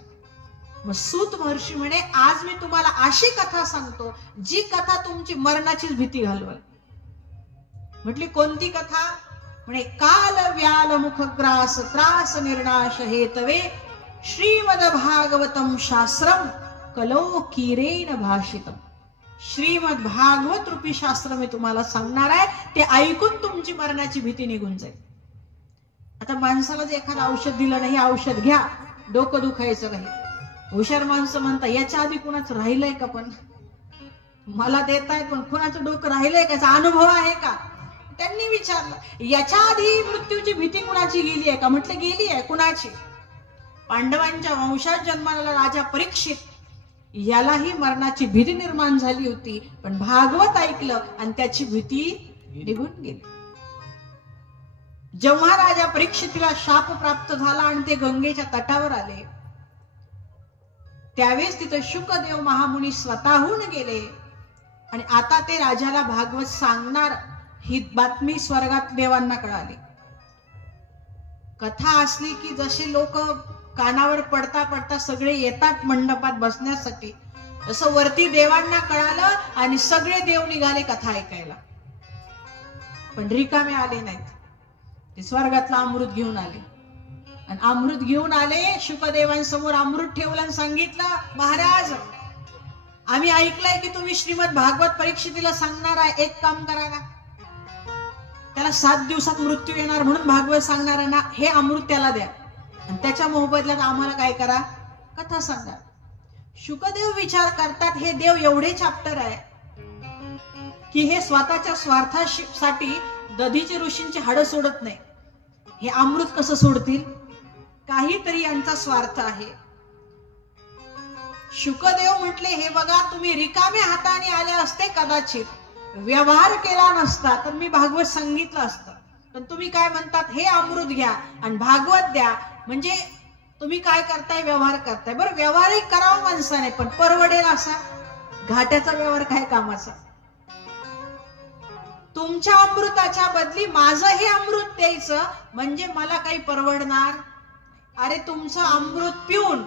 मग सूत महर्षी म्हणे, आज मी तुम्हाला अशी कथा सांगतो जी कथा तुमची मरणाचीच भीती घालवल. म्हटली कोणती कथा? म्हणे, काल व्याल मुखग्रास त्रास निर्नाश हेतवे श्रीमद भागवतम शास्त्रम कलो किरेन भाषितम. श्रीमद भागवत रूपी शास्त्र मी तुम्हाला सांगणार आहे, ते ऐकून तुमची मरणाची भीती निघून जाईल. आता माणसाला जर एखादं औषध दिलं नाही, औषध घ्या, डोकं दुखायचं नाही. हुशार माणसं म्हणतात, याच्या आधी कुणाचं राहिलंय का? पण मला देताय, पण कुणाचं डोकं राहिलंय का? याचा अनुभव आहे का? त्यांनी विचारलं, याच्या आधी मृत्यूची भीती कुणाची गेली आहे का? म्हटलं गेली आहे. कुणाची? पांडवांच्या वंशात जन्माला राजा परीक्षित, यालाही मरणाची भीती निर्माण झाली होती, पण भागवत ऐकलं आणि त्याची भीती निघून गेली. जेव्हा राजा परीक्षितीला शाप प्राप्त झाला आणि ते गंगेच्या तटावर आले, त्यावेळेस तिथे शुकदेव महामुनी स्वतःहून गेले आणि आता ते राजाला भागवत सांगणार ही बातमी स्वर्गात देवांना कळाली. कथा असली की जसे लोक कानावर पडता पडता सगळे येतात मंडपात बसण्यासाठी, तसं वरती देवांना कळालं आणि सगळे देव निघाले कथा ऐकायला. पण रिकामे आले नाहीत. ते स्वर्गातला अमृत घेऊन आले आणि अमृत घेऊन आले. शुकदेवांसमोर अमृत ठेवलं आणि सांगितलं, महाराज, आम्ही ऐकलंय की तुम्ही श्रीमद भागवत परीक्षितीला सांगणार आहे. एक काम करा ना, त्याला 7 दिवसात मृत्यू येणार म्हणून भागवत सांगणार आहे ना, हे अमृत त्याला द्या आणि त्याच्या मोबदल्यात आम्हाला काय करा, कथा सांगा. शुकदेव विचार करतात, हे देव एवढे चॅप्टर आहे की हे स्वतःच्या स्वार्थासाठी दधीचे ऋषींची हाडं सोडत नाही. हे अमृत कसं सोडतील? काहीतरी यांचा स्वार्थ आहे. शुकदेव म्हटले, हे बघा, तुम्ही रिकाम्या हाताने आले असते, कदाचित व्यवहार केला नसता तर मी भागवत सांगितलं असतं. पण तुम्ही काय म्हणतात, हे अमृत घ्या आणि भागवत द्या, म्हणजे तुम्ही काय करताय, व्यवहार करताय. बरं, व्यवहारही करावा माणसाने, पण परवडेल असा घाट्याचा व्यवहार काय कामाचा? तुमच्या अमृताच्या बदली माझं हे अमृत द्यायचं म्हणजे मला काही परवडणार? अरे, तुमचं अमृत पिऊन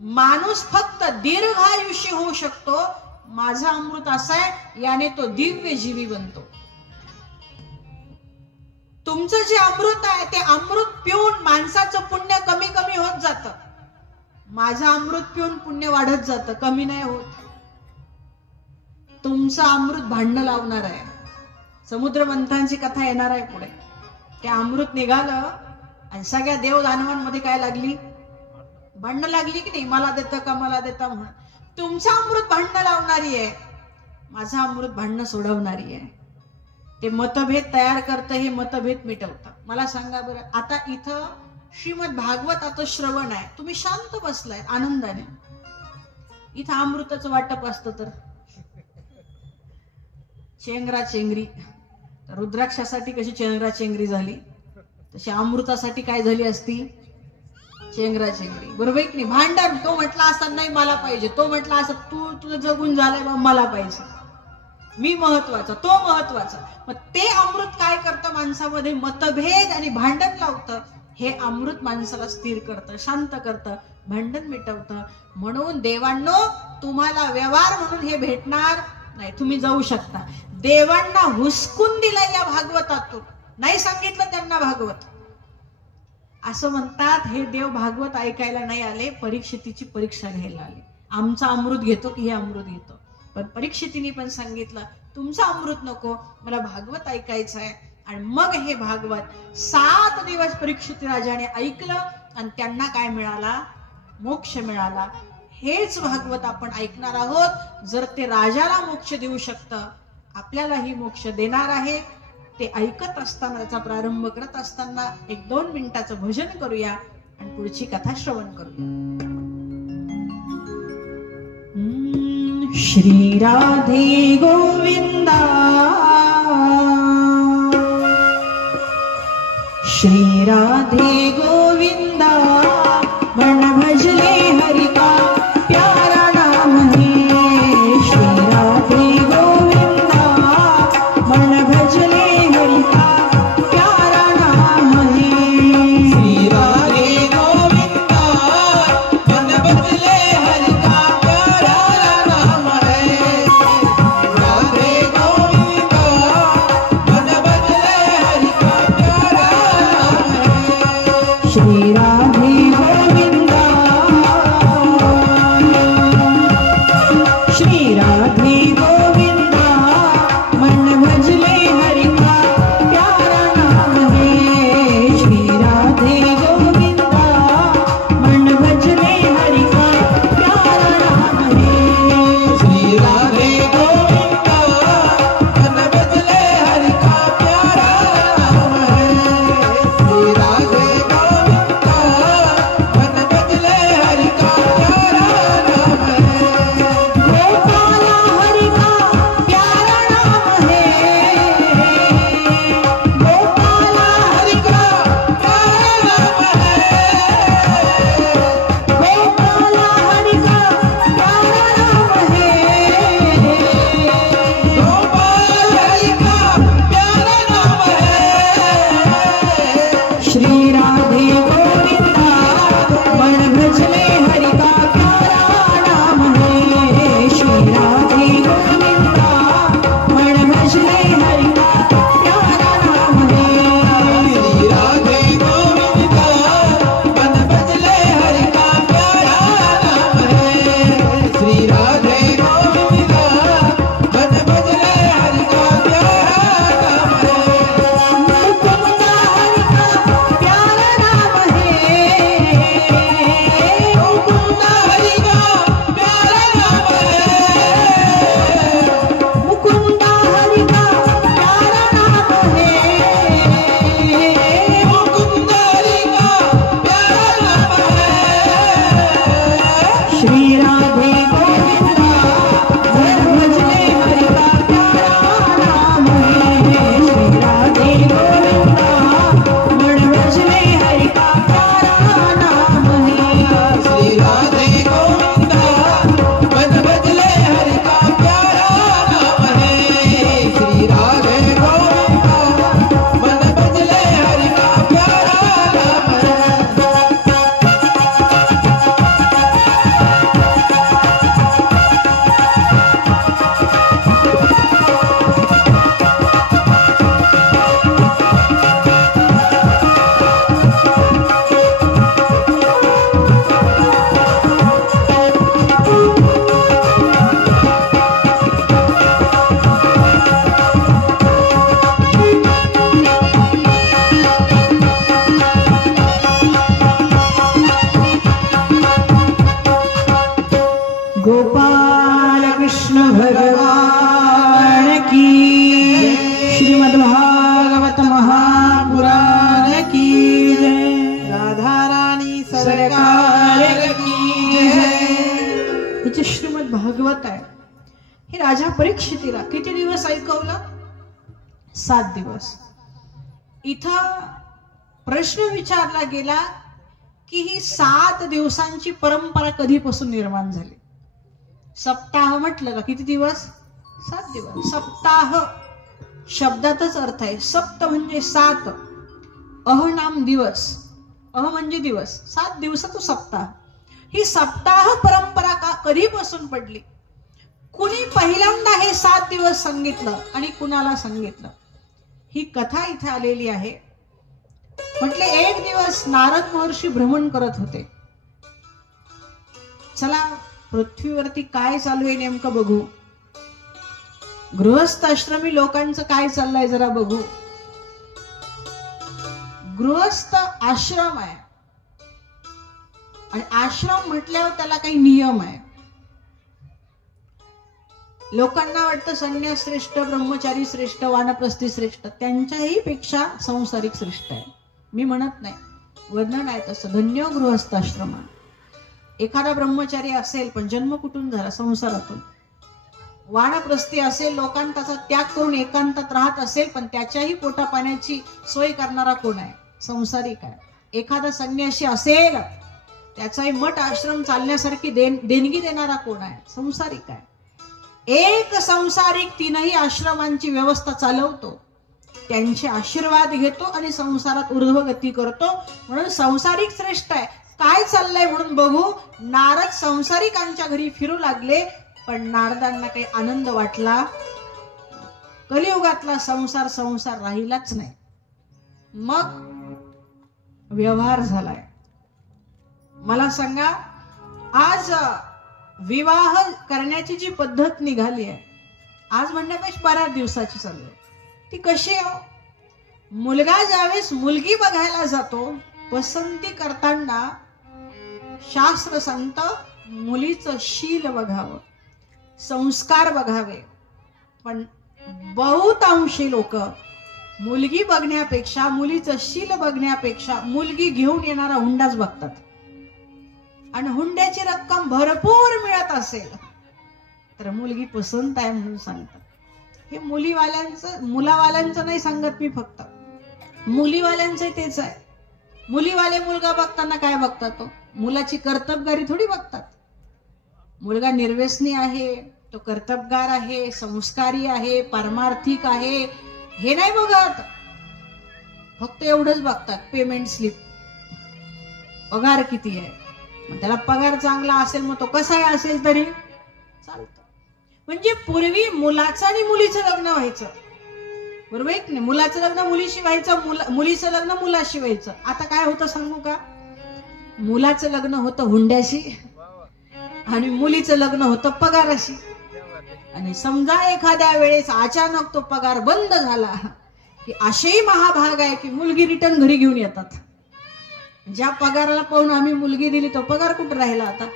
माणूस फक्त दीर्घायुष्य होऊ शकतो. माझं अमृत असं आहे, याने तो दिव्य जीवी बनतो. तुमचं जे अमृत आहे ते अमृत पिऊन माणसाचं पुण्य कमी कमी होत जातं. माझं अमृत पिऊन पुण्य वाढत जातं, कमी नाही होत. तुमचं अमृत भांडणं लावणार आहे. समुद्र मंथनाची कथा येणार आहे पुढे. ते अमृत निघालं आणि सगळ्या देव दानवांमध्ये काय लागली, भांडणं लागली की नाही, मला देतं का मला देता म्हणून. तुमचं अमृत भांडणं लावणारी आहे, माझं अमृत भांडणं सोडवणारी आहे. ते मतभेद तयार करतं, हे मतभेद मिटवतं. मला सांगा बरं, आता इथं श्रीमद भागवत आता श्रवण आहे, तुम्ही शांत बसलाय आनंदाने, इथं अमृताचं वाटप असतं तर चेंगरा चेंगरी. रुद्राक्षासाठी कशी चेंगरा चेंगरी झाली, तशी अमृतासाठी काय झाली असती, चेंगरा चेंगरी. बरोबर की नाही? भांडण. तो म्हटला असता नाही मला पाहिजे, तो म्हटला असं तू तुझं जगून झालंय मला पाहिजे, मी महत्वाचा, तो महत्वाचा. मग ते अमृत काय करतं, माणसामध्ये मतभेद आणि भांडण लावतं. हे अमृत माणसाला स्थिर करतं, शांत करतं, भांडण मिटवतं. म्हणून देवांनो, तुम्हाला व्यवहार म्हणून हे भेटणार नाही. तुम्ही जाऊ शकता. देवांना हुसकून दिलं या भागवतातून, नाही सांगितलं त्यांना भागवत. असं म्हणतात, हे देव भागवत ऐकायला नाही आले, परीक्षितीची परीक्षा घ्यायला आले. आमचं अमृत घेतो की हे अमृत घेतो. पण परीक्षितीने पण सांगितलं, तुमचं अमृत नको, मला भागवत ऐकायचं आहे. आणि मग हे भागवत 7 दिवस परीक्षित राजाने ऐकलं आणि त्यांना काय मिळाला, मोक्ष मिळाला. हेच भागवत आपण ऐकणार आहोत. जर ते राजाला मोक्ष देऊ शकतं, आपल्यालाही मोक्ष देणार आहे. ते ऐकत असताना, त्याचा प्रारंभ करत असताना 1-2 मिनिटाचं भजन करूया आणि पुढची कथा श्रवण करूया. श्री राधे गोविंदा श्री राधे गोविंदा मन भजले हरि का प्यारा नाम है श्री राधे गोविंदा मन भजले हरि का प्यारा नाम है श्री राधे गोविंदा मन भजले हरि का प्यारा नाम है राधे गोविंदा मन भजले हरि का प्यारा नाम है श्री राधे गोविंदा श्री राधे गोविंदा मन भजले हरि का प्यारा नाम है श्री राधे गोविंदा मन भजले हरि का प्यारा नाम है श्री राधे गोविंदा मन भजले हरि का प्यारा नाम है श्री राधे गोविंदा मन भजले हरि का प्यारा नाम है गोपाला हरि का प्यारा नाम है गोपाला हरि का प्यारा नाम है गोपाला हरि का प्यारा नाम है गोपाल हरि का प्यारा नाम है श्री राधे गोविंदा मन भजले हरि का प्यारा नाम है श्री राधे गोविंदा मन भजले हरि का प्यारा नाम है श्री राधे गोविंदा मन भजले हरि का प्यारा नाम है श्री राधे गोविंदा मन भजले हरि का प्यारा नाम है मुकुंदा हरि का प्यारा नाम है गोकुंदा हरि का प्यारा नाम है मुकुंदा हरि का प्यारा नाम है गोकुंदा हरि का प्यारा नाम है श्री राधे गोविंदा मन भजले हरि का प्यारा नाम है श्री राधे गोविंदा मन भजले हरि का प्यारा नाम है श्री राधे गोविंदा मन भजले हरि का प्यारा नाम है श्री राधे गोविंदा मन भजले हरि का प्यारा नाम है गोपाल कृष्ण भगवान की श्रीमद् भागवत महापुराण की जय राधा रानी सरकार की जय हे जे श्रीमद् भागवत आहे हे राजा परीक्षितीला किती दिवस ऐकवलं 7 दिवस इथं प्रश्न विचारला गेला की ही 7 दिवसांची परंपरा कधीपासून निर्माण झाली सप्ताह म्हटलं का किती दिवस 7 दिवस सप्ताह शब्दातच अर्थ आहे सप्त म्हणजे 7 अह नाम दिवस अह म्हणजे दिवस 7 दिवसाचा सप्ताह ही सप्ताह परंपरा कधीपासून पडली कुणी पहिल्यांदा हे 7 दिवस सांगितलं आणि कुणाला सांगितलं ही कथा इथे आलेली आहे म्हटले एक दिवस नारद महर्षी भ्रमण करत होते चला पृथ्वीवरती काय चालू आहे नेमकं बघू गृहस्थ आश्रमी लोकांचं काय चाललंय जरा बघू गृहस्थ आश्रम आहे आणि आश्रम म्हटल्यावर त्याला काही नियम आहे लोकांना वाटतं संन्यास श्रेष्ठ ब्रह्मचारी श्रेष्ठ वानप्रस्थी श्रेष्ठ त्यांच्याही पेक्षा संसारिक श्रेष्ठ आहे मी म्हणत नाही वर्णन आहे तसं धन्य गृहस्थाश्रम एखादा ब्रह्मचारी असेल पण जन्म कुठून झाला संसारातून वानप्रस्थी असेल, लोकांताचा त्याग करून एकांतात राहत असेल, पण त्याच्याही पोटा पाण्याची सोय करणारा कोण आहे? संसारिक आहे. एखादा संन्यासी असेल, त्याचाही मठ आश्रम चालण्यासारखी देणगी देणारा कोण आहे? संसारिक आहे. एक संसारिक तीनही आश्रमांची व्यवस्था चालवतो, त्यांचे आशीर्वाद घेतो आणि संसारात ऊर्ध्वगती करतो. म्हणून संसारिक श्रेष्ठ आहे. काय चाललंय म्हणून बघू. नारद संसारिकांच्या घरी फिरू लागले, पण नारदांना काही आनंद वाटला. कलियुगातला संसार राहिलाच नाही. मग व्यवहार झालाय. मला सांगा, आज विवाह करण्याची जी पद्धत निघाली आहे, आज म्हणण्यापेक्षा बऱ्याच दिवसाची चालली आहे, ती कशी आहे? मुलगा ज्यावेळेस मुलगी बघायला जातो, पसंती करताना शास्त्र सांगत मुलीचं शील बघावं, संस्कार बघावे. पण बहुतांशी लोक मुलगी बघण्यापेक्षा, मुलीचं शील बघण्यापेक्षा मुलगी घेऊन येणारा हुंडाच बघतात. आणि हुंड्याची रक्कम भरपूर मिळत असेल तर मुलगी पसंत आहे म्हणून सांगतात. हे मुलावाल्यांचं नाही सांगत मी, फक्त मुलीवाल्यांचं तेच आहे. मुलीवाले मुलगा बघताना काय बघतात? तो मुलाची कर्तबगारी थोडी बघतात. मुलगा निर्व्यसनी आहे, तो कर्तबगार आहे, संस्कारी आहे, परमार्थिक आहे, हे नाही बघत. फक्त एवढंच बघतात, पेमेंट स्लिप, पगार किती आहे. मग त्याला पगार चांगला असेल, मग तो कसाही असेल तरी चालतं. म्हणजे पूर्वी मुलाचं आणि मुलीचं लग्न व्हायचं, बरोबर आहे की नाही? मुलाचं लग्न मुलीशी व्हायचं, मुलीचं लग्न मुलाशी व्हायचं. आता काय होतं सांगू का? मुलाचं लग्न होतं हुंड्याशी आणि मुलीचं लग्न होतं पगाराशी. आणि समजा एखाद्या वेळेस अचानक तो पगार बंद झाला की असेही महाभाग आहे की मुलगी रिटर्न घरी घेऊन येतात. ज्या पगाराला पाहून आम्ही मुलगी दिली तो पगार कुठं राहिला आता?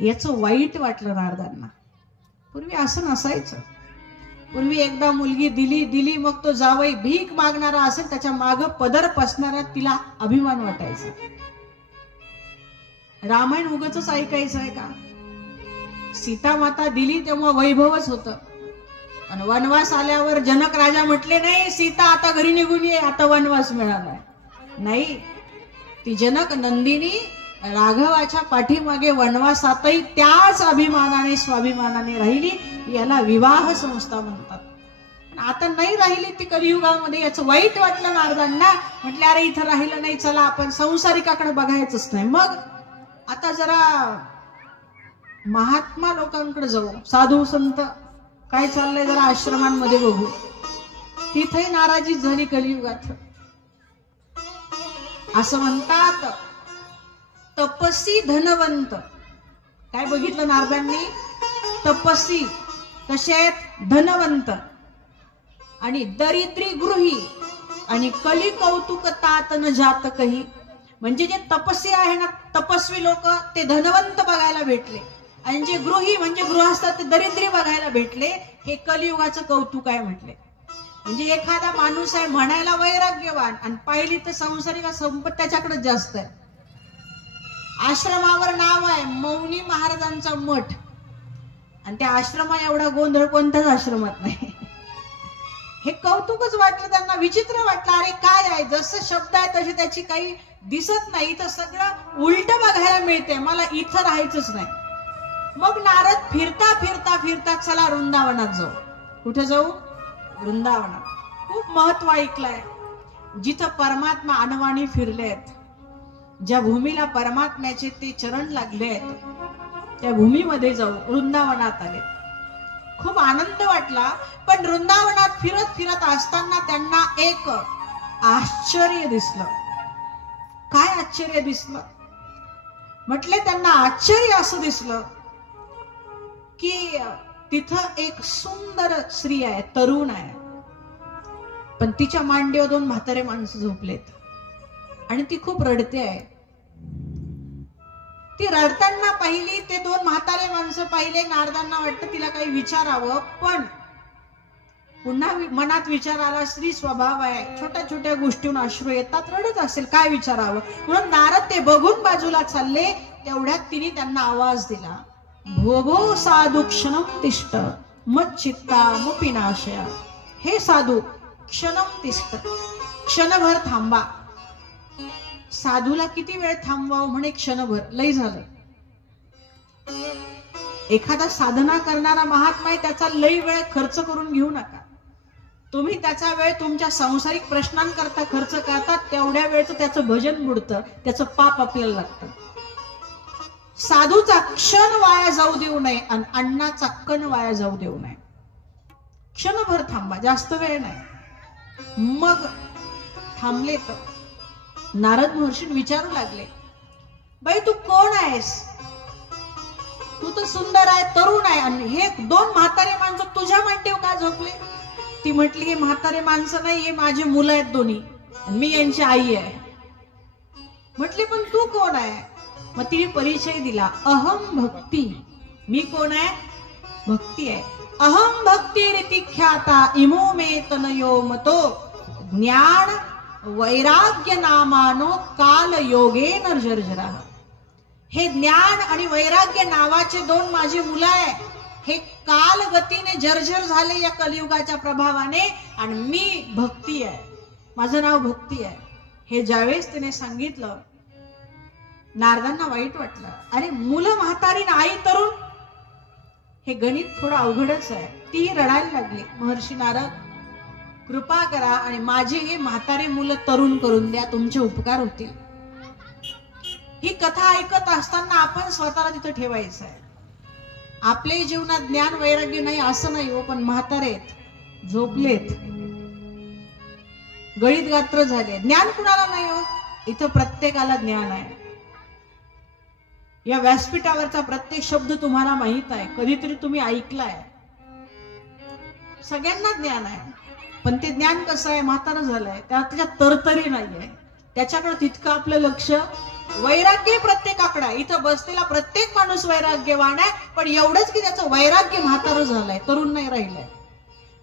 याचं वाईट वाटलं नारदांना. पूर्वी असं नसायचं. पूर्वी एकदा मुलगी दिली मग तो जावई भीक मागणारा असेल, त्याच्या माग पदर पसणारा तिला अभिमान वाटायचा. रामायण उगाचच ऐकायचं आहे का? सीता माता दिली तेव्हा वैभवच होत. आणि वनवास आल्यावर जनक राजा म्हटले, नाही सीता आता घरी निघून ये, आता वनवास मिळालाय. नाही, ती जनक नंदिनी राघवाच्या पाठीमागे वनवासातही त्याच अभिमानाने स्वाभिमानाने राहिली. याला विवाह संस्था म्हणतात. आता नाही राहिली ती कलियुगामध्ये. याचं वाईट वाटलं नारदांना. म्हटले अरे इथं राहिलं नाही, चला आपण संसारिकाकडे बघायचंच नाही. मग आता जरा महात्मा लोकांकडे जाऊ, साधू संत काय चाललंय जरा आश्रमांमध्ये बघू. तिथेही नाराजी झाली कलियुगात. असं म्हणतात तपस्वी धनवंत. काय बघितलं नारदांनी? तपस्वी कसे आहेत? धनवंत. आणि दरिद्री गृही आणि कली कौतुक तात न जात कही. म्हणजे जे तपस्वी आहे ना, तपस्वी लोक ते धनवंत बघायला भेटले, आणि जे गृही म्हणजे गृहस्थ ते दरिद्री बघायला भेटले. हे कलियुगाचं कौतुक आहे म्हटले. म्हणजे एखादा माणूस आहे म्हणायला वैराग्यवान, आणि पाहिली तर संसारिक संपत त्याच्याकडे जास्त आहे. आश्रमावर नाव आहे मौनी महाराजांचा मठ, आणि त्या आश्रमा एवढा गोंधळ कोणत्याच आश्रमात नाही. हे कौतुकच वाटलं त्यांना, विचित्र वाटलं. अरे काय आहे, जसं शब्द आहे तशी त्याची काही दिसत नाही, इथं सगळं उलट बघायला मिळते, मला इथं राहायचंच नाही. मग नारद फिरता फिरता फिरता चला वृंदावनात जाऊ. कुठे जाऊ? वृंदावनात. खूप महत्व ऐकलंय. जिथं परमात्मा अनवाणी फिरलेत, ज्या भूमीला परमात्म्याचे ते चरण लागलेत, त्या भूमीमध्ये जाऊ. वृंदावनात आले, खूप आनंद वाटला. पण वृंदावनात फिरत फिरत असताना त्यांना एक आश्चर्य दिसलं. काय आश्चर्य दिसलं? म्हटले त्यांना आश्चर्य असं दिसलं की तिथं एक सुंदर स्त्री आहे, तरुण आहे, पण तिच्या मांडीवर दोन म्हातारे माणसं झोपलेत आणि ती खूप रडते आहे. ती रडताना पाहिली, ते दोन म्हातारे माणसं पाहिले. नारदांना वाटतं तिला काही विचारावं, पण पुन्हा मनात विचार आला, स्त्री स्वभाव आहे, छोट्या छोट्या गोष्टींना अश्रू येतात, रडत असेल, काय विचारावं. म्हणून नारद ते बघून बाजूला चालले. तेवढ्यात तिने त्यांना आवाज दिला, भो भो साधु क्षणम तिष्ठ मच्चित्तामुपि नाशय. हे साधू क्षणम तिष्ठ, क्षणभर थांबा. साधूला किती वेळ थांबवावं म्हणे? क्षणभर. लय झालं. एखादा साधना करणारा महात्मा आहे, त्याचा लय वेळ खर्च करून घेऊ नका. तुम्ही त्याचा वेळ तुमच्या सांसारिक प्रश्नांकरता खर्च करतात, तेवढ्या वेळचं त्याचं भजन बुडतं, त्याचं पाप आपल्याला लागतं. साधूचा क्षण वाया जाऊ देऊ नये आणि अण्णाचा कण वाया जाऊ देऊ नये. क्षणभर थांबा, जास्त वेळ नाही. मग थांबले तर नारद महर्षी विचारू लागले, बाई तू कोण आहेस? तू तर सुंदर आहे, तरुण आहे, आणि हे दोन म्हातारे माणसं तुझ्या मांडीवर का झोपले? ती म्हटली, हे म्हातारे माणसं नाही, हे माझे मुलं आहेत दोन्ही, मी यांची आई आहे. म्हटले, पण तू कोण आहे? मग तिने परिचय दिला, अहम भक्ती. मी कोण आहे? भक्ती आहे. अहम भक्ती रीती ख्याता इमो मे तनयो मतो ज्ञान वैराग्य नामानो काल योगेन जर्जरा. हे ज्ञान आणि वैराग्य नावाचे दोन माझे मुलं आहे, हे काल गतीने जर्जर झाले या कलियुगाच्या प्रभावाने, आणि मी भक्ती आहे, माझं नाव भक्ती आहे. हे ज्यावेळेस तिने सांगितलं, नारदांना वाईट वाटलं. अरे मुलं म्हातारी ना आई तरुण, हे गणित थोडं अवघडच आहे. ती रडायला लागली. महर्षी नारद कृपा करा आणि माझे हे म्हातारे मुलं तरुण करून द्या, तुमचे उपकार होतील. ही कथा ऐकत असताना आपण स्वतःला तिथं ठेवायचं आहे. आपले जीवनात ज्ञान वैराग्य नाही असं नाही हो, पण म्हातारेत, झोपलेत, गळीत गात्र झाले. ज्ञान कुणाला नाही हो? इथं प्रत्येकाला ज्ञान आहे. या व्यासपीठावरचा प्रत्येक शब्द तुम्हाला माहित आहे, कधीतरी तुम्ही ऐकलाय. सगळ्यांना ज्ञान आहे, पण ते ज्ञान कसं आहे? म्हातारं झालंय, त्याच्यात तरतरी नाहीये, त्याच्याकडे तितकं आपलं लक्ष. वैराग्य प्रत्येकाकडे, इथं बसलेला प्रत्येक माणूस वैराग्यवान आहे, पण एवढंच की त्याचं वैराग्य म्हातारं झालंय, तरुण नाही राहिलंय.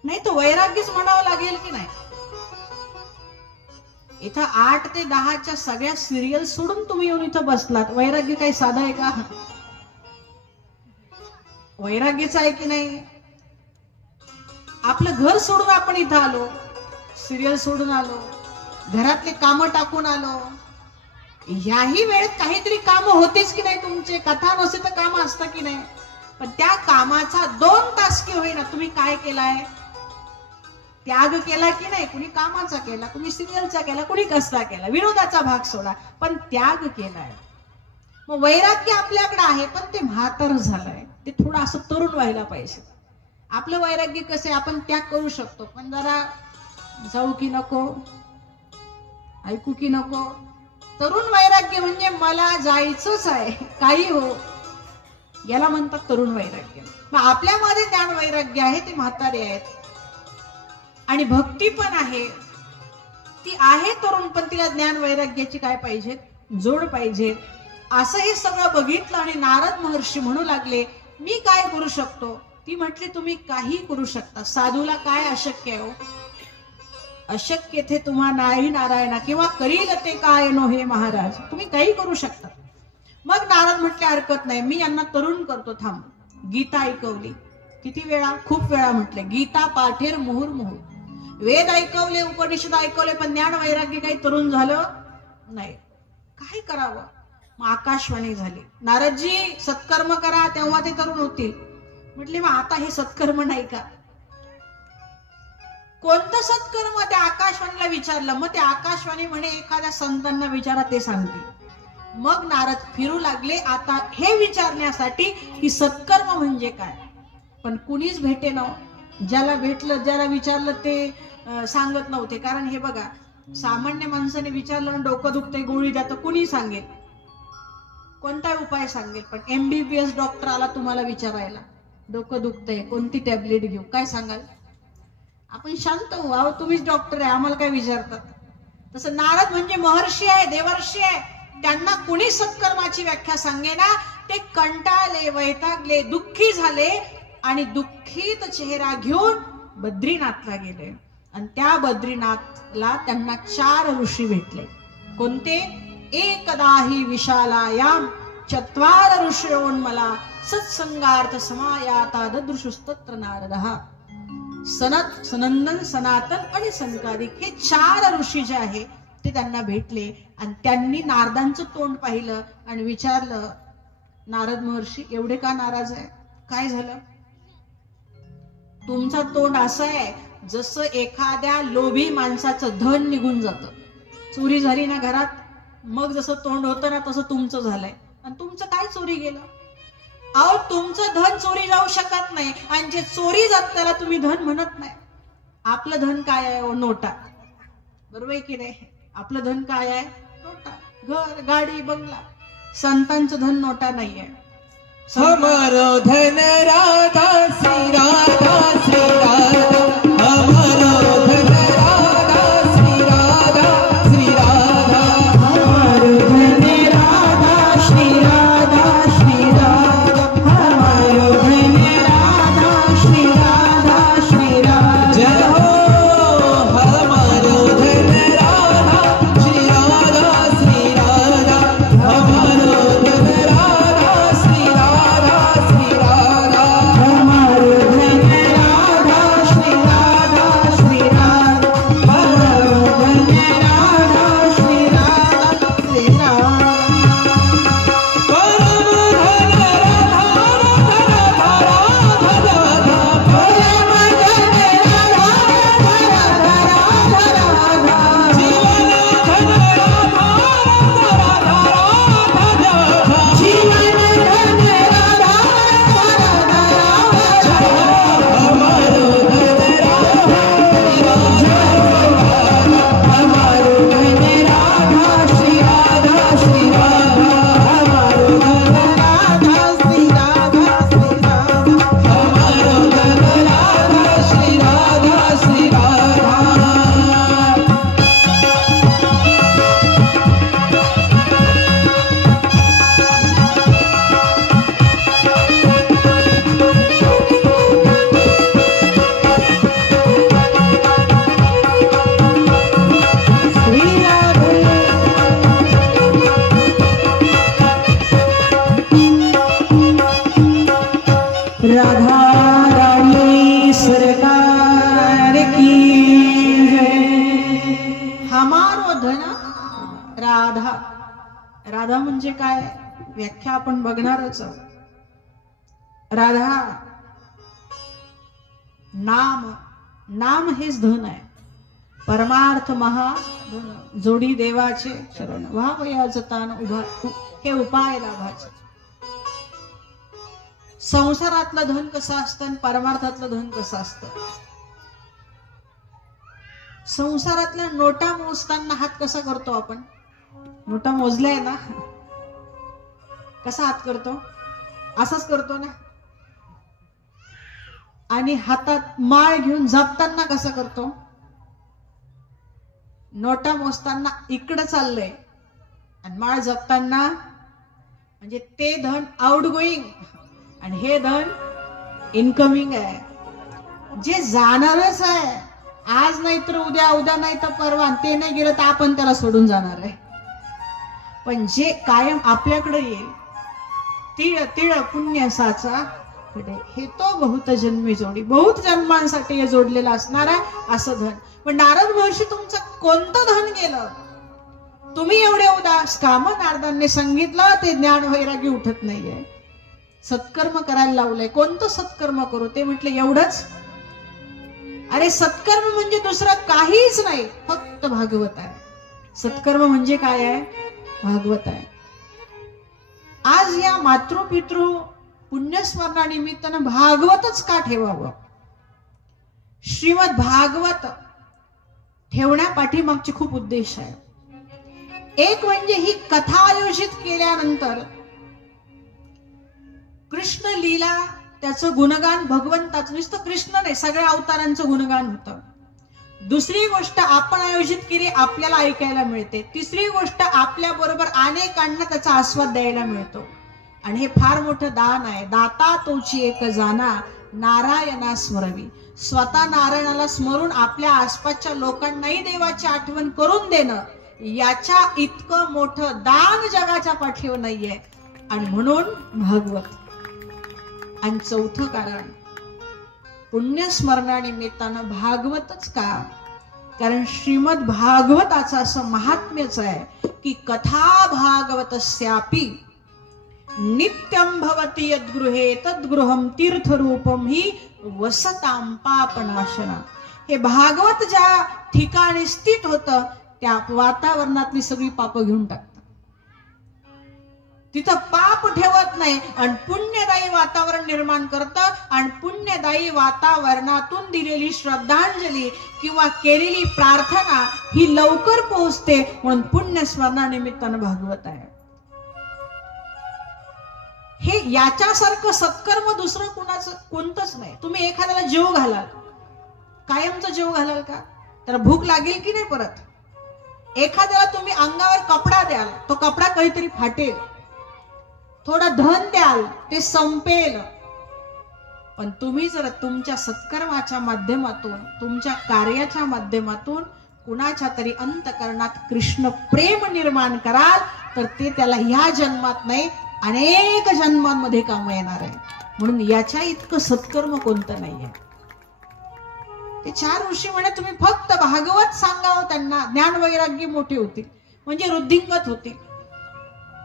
नाही तर वैराग्यच म्हणावं लागेल की नाही. इथं 8 ते 10च्या सगळ्या सिरियल सोडून तुम्ही येऊन इथं बसलात. वैराग्य काही साधा आहे का? वैराग्यच आहे की नाही? आपलं घर सोडून आपण इथं आलो, सिरियल सोडून आलो, घरातले कामं टाकून आलो. याही वेळेत काहीतरी काम होतेच की नाही तुमचे? कथा नसते तर काम असतं की नाही? पण त्या कामाचा 2 तास की होईना तुम्ही काय केलाय? त्याग केला की नाही? कुणी कामाचा केला, कुणी सिरियलचा केला, कुणी कसला केला, विनोदाचा भाग सोडा, पण त्याग केलाय. मग वैराग्य आपल्याकडे आहे, पण ते म्हातार झालंय, ते थोडं असं तरुण व्हायला पाहिजे. आपलं वैराग्य कसं आहे? आपण त्याग करू शकतो, पण जरा जाऊ की नको, ऐकू की नको. तरुण वैराग्य म्हणजे मला जायचंच आहे, काही हो, याला म्हणतात तरुण वैराग्य. मग आपल्यामध्ये ज्ञान वैराग्य आहे, ते म्हातारे आहेत. आणि भक्ती पण आहे, ती आहे तरुण, पण तिला ज्ञान वैराग्याची काय पाहिजे? जोड पाहिजे. असं हे सगळं बघितलं आणि नारद महर्षी म्हणू लागले, मी काय करू शकतो? ती म्हटली, तुम्ही काही करू शकता. साधूला काय अशक्य आहे? अशक्य थे तुम्हा नाही नारायणा, किंवा करील ते काय नो हे महाराज, तुम्ही काही करू शकता. मग नारद म्हटले, हरकत नाही, मी यांना तरुण करतो, थांब. गीता ऐकवली. किती वेळा? खूप वेळा म्हटले. गीता पाठेर मुहुर मुहुर. वेद ऐकवले, उपनिषद ऐकवले, पण ज्ञान वैराग्य काही तरुण झालं नाही. काय करावं? मग आकाशवाणी झाली, नारदजी सत्कर्म करा, तेव्हा ते तरुण होतील. म्हटले, मग आता हे सत्कर्म नाही का? कोणतं सत्कर्म? त्या आकाशवाणीला विचारलं. मग ते आकाशवाणी म्हणे, एखाद्या संतांना विचारा, ते सांगतील. मग नारद फिरू लागले आता हे विचारण्यासाठी की सत्कर्म म्हणजे काय. पण कुणीच भेटे ना. ज्याला भेटलं, ज्याला विचारलं ते सांगत नव्हते. कारण हे बघा, सामान्य माणसाने विचारलं, डोकं दुखतंय, गोळी द्या, तर कुणी सांगेल, कोणता उपाय सांगेल. पण MBBS डॉक्टर आला तुम्हाला विचारायला, डोकं दुखतंय, कोणती टॅबलेट घेऊ, काय सांगाल? आपण शांत होऊ, अहो तुम्हीच डॉक्टर आहे, आम्हाला काय विचारतात? तसं नारद म्हणजे महर्षी आहे, देवर्षी आहे. त्यांना कुणी सत्कर्माची व्याख्या सांगेना. ते कंटाळले, वैतागले, दुःखी झाले आणि दुःखीत चेहरा घेऊन बद्रीनाथला गेले. आणि त्या बद्रीनाथला त्यांना 4 ऋषी भेटले. कोणते? एकदाही विशालायाम 4 ऋषयोन्मला सत्संगार्थ समायाता ददृशुस्तत्र नारदः. सनत, सनंदन, सनातन आणि सनकादिक हे 4 ऋषी जे आहे ते त्यांना भेटले आणि त्यांनी नारदांचं तोंड पाहिलं आणि विचारलं, नारद महर्षी एवढे का नाराज आहे, काय झालं? तुमचं तोंड असं आहे जसं एखाद्या लोभी माणसाचं धन निघून जातं. चोरी झाली ना घरात, मग जसं तोंड होतं ना तसं तुमचं झालंय. आणि तुमचं काय चोरी गेलं? अहो तुमचं धन चोरी जाऊ शकत नाही आणि जे चोरी जात त्याला तुम्ही धन म्हणत नाही. आपलं धन काय आहे? नोटा. बरोबर आहे की नाही? आपलं धन काय आहे? नोटा. घर, गाडी, बंगला. संतांचं धन नोटा नाहीये. हमारो धन राधा श्री राधा श्री राधा. हमारो धन राधा श्री राधा श्री राधा. हमारो धन राधा श्री राधा श्री राधा. हमारो धन राधा श्री राधा श्री राधा. जय हो हमारो धन राधा श्री राधा श्री राधा. हमारो धन राधा श्री राधा श्री राधा. हमारो धन राधा श्री राधा श्री राधा. हमारो धन राधा श्री राधा श्री राधा. राधा रानी सरकार की जय. हमारो धन राधा. राधा म्हणजे काय? व्याख्या आपण बघणारच आहोत. राधा नाम, नाम हेच धन आहे. परमार्थ महाधन. जोडी देवाचे शरण व्हावयाच तान उभा, हे उपाय लाभाचे. संसारातलं धन कसं असतं आणि परमार्थातलं धन कसं असतं? संसारातल्या नोटा मोजताना हात कसा करतो आपण? नोटा मोजल्याय ना, कसा हात करतो? असाच करतो ना. आणि हातात माळ घेऊन जपताना कसा करतो? नोटा मोजताना इकडं चाललंय आणि माळ जपताना, म्हणजे ते धन आउट गोईंग आणि हे धन इनकमिंग आहे. जे जाणारच आहे, आज नाही तर उद्या, उद्या नाही तर परवा, ते नाही गेलं तर आपण त्याला सोडून जाणार आहे. पण जे कायम आपल्याकडे येईल, तिळ तिळ पुण्य साचा हे तो बहुत जन्मी जोडी. बहुत जन्मांसाठी हे जोडलेलं असणार आहे असं धन. पण नारद महर्षी तुमचं कोणतं धन गेलं? तुम्ही एवढे उदास का? मग नारदांनी सांगितलं ते ज्ञान वैरागी उठत नाहीये. सत्कर्म करायला लावलंय. कोणतं सत्कर्म करू? ते म्हटलं एवढंच. अरे सत्कर्म म्हणजे दुसरं काहीच नाही, फक्त भागवत आहे. सत्कर्म म्हणजे काय आहे? भागवत आहे. आज या मातृपितृ पुण्यस्मरणानिमित्तानं भागवतच का ठेवावं? श्रीमद भागवत ठेवण्यापाठीमागचे खूप उद्देश आहे. एक म्हणजे ही कथा आयोजित केल्यानंतर कृष्ण लीला, त्याचं गुणगान, भगवंताचं नुसतं कृष्ण नाही सगळ्या अवतारांचं गुणगान होतं. दुसरी गोष्ट आपण आयोजित केली, आपल्याला ऐकायला मिळते. तिसरी गोष्ट आपल्या बरोबर अनेकांना त्याचा आस्वाद द्यायला मिळतो. आणि हे फार मोठं दान आहे. दाता तोची एक जाना नारायणा स्मरवी. स्वतः नारायणाला स्मरून आपल्या आसपासच्या लोकांनाही देवाची आठवण करून देणं, याच्या इतकं मोठं दान जगाच्या पाठीवर नाहीये. आणि म्हणून भागवत आणि चौथं कारण पुण्यस्मरणानिमित्तानं भागवतच का? कारण श्रीमद भागवताचं असं महात्म्यच आहे की कथा भागवतस्यापि नित्यं भवति यद्गृहे तद्गृहं तीर्थरूपं हि वसतां पापनाशना. हे भागवत ज्या ठिकाणी स्थित होतं त्या वातावरणातली सगळी पाप घेऊन टाकतात. तिथं पाप ठेवत नाही आणि पुण्यदायी वातावरण निर्माण करतं. आणि पुण्यदायी वातावरणातून दिलेली श्रद्धांजली किंवा केलेली प्रार्थना ही लवकर पोहोचते. म्हणून पुण्यस्मरणानिमित्तानं भागवत आहे. हे याच्यासारखं सत्कर्म दुसरं कोणतंच नाही. तुम्ही एखाद्याला जीव घालाल, कायमचा जीव घालाल का? तर भूक लागेल की नाही परत. एखाद्याला तुम्ही अंगावर कपडा द्याल, तो कपडा काहीतरी फाटेल. थोडं धन द्याल, ते संपेल. पण तुम्ही जर तुमच्या सत्कर्माच्या माध्यमातून, तुमच्या कार्याच्या माध्यमातून कुणाच्या तरी अंतकरणात कृष्ण प्रेम निर्माण कराल तर ते त्याला ह्या जन्मात नाही अनेक जन्मांमध्ये काम येणार आहे. म्हणून याच्या इतकं सत्कर्म कोणतं नाहीये. ते 4 ऋषी म्हणे तुम्ही फक्त भागवत सांगावं त्यांना, ज्ञान वैराग्य मोठे होतील, म्हणजे वृद्धिंगत होतील.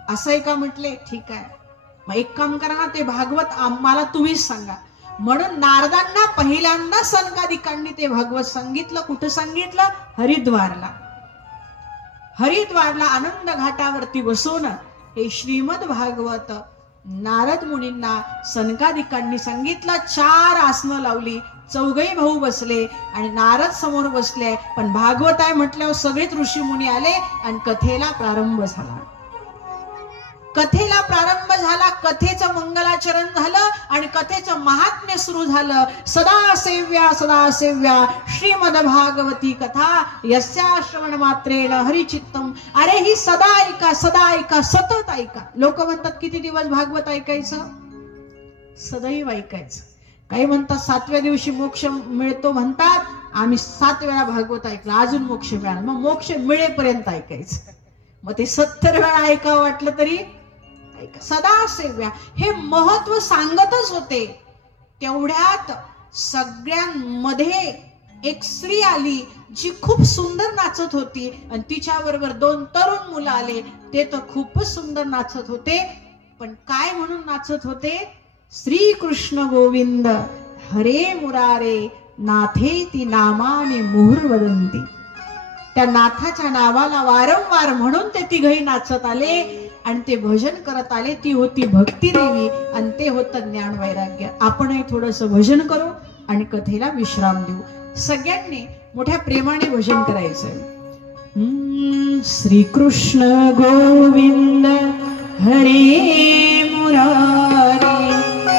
असं का म्हटले? ठीक आहे, मग एक काम करा ना, ते भागवत आम्हाला तुम्हीच सांगा. म्हणून नारदांना पहिल्यांदा सनकादिकांनी ते भागवत सांगितलं. कुठं सांगितलं? हरिद्वारला. हरिद्वारला आनंद घाटावरती बसून हे श्रीमद भागवत नारद मुनींना सनकादिकांनी सांगितलं. 4 आसनं लावली, 4 भाऊ बसले आणि नारद समोर बसले. पण भागवत आहे म्हटल्यावर सगळेच ऋषी मुनी आले आणि कथेला प्रारंभ झाला. कथेला प्रारंभ झाला, कथेचं मंगलाचरण झालं आणि कथेचं महात्म्य सुरू झालं. सदा सेव्या सदा सेव्या श्रीमद भागवती कथा यस्या श्रवण मात्रेण हरिचित्तम. अरे ही सदा ऐका, सदा ऐका, सतत ऐका. लोक म्हणतात किती दिवस भागवत ऐकायचं? सदैव ऐकायचं. काही म्हणतात 7व्या दिवशी मोक्ष मिळतो म्हणतात. आम्ही 7 वेळा भागवत ऐकलं, अजून मोक्ष मिळाला. मग मोक्ष मिळेपर्यंत ऐकायचं. मग ते 70 वेळा ऐकावं वाटलं तरी सदा सेव्या. हे महत्व सांगतच होते. तेवढ्यात सगळ्यांमध्ये एक स्त्री आली जी खूप सुंदर नाचत होती आणि तिच्या बरोबर 2 तरुण मुलं आले. ते तर खूपच सुंदर नाचत होते. पण काय म्हणून नाचत होते? श्री कृष्ण गोविंद हरे मुरारे नाथेती नामाने मुहुर वदंती. त्या नाथाच्या नावाला वारंवार म्हणून ते तिघही नाचत आले आणि ते भजन करत आले. ती होती भक्ती देवी आणि ते होतं ज्ञान वैराग्य. आपणही थोडंसं भजन करू आणि कथेला विश्राम देऊ. सगळ्यांनी मोठ्या प्रेमाने भजन करायचं. श्री कृष्ण गोविंद हरे मुरारे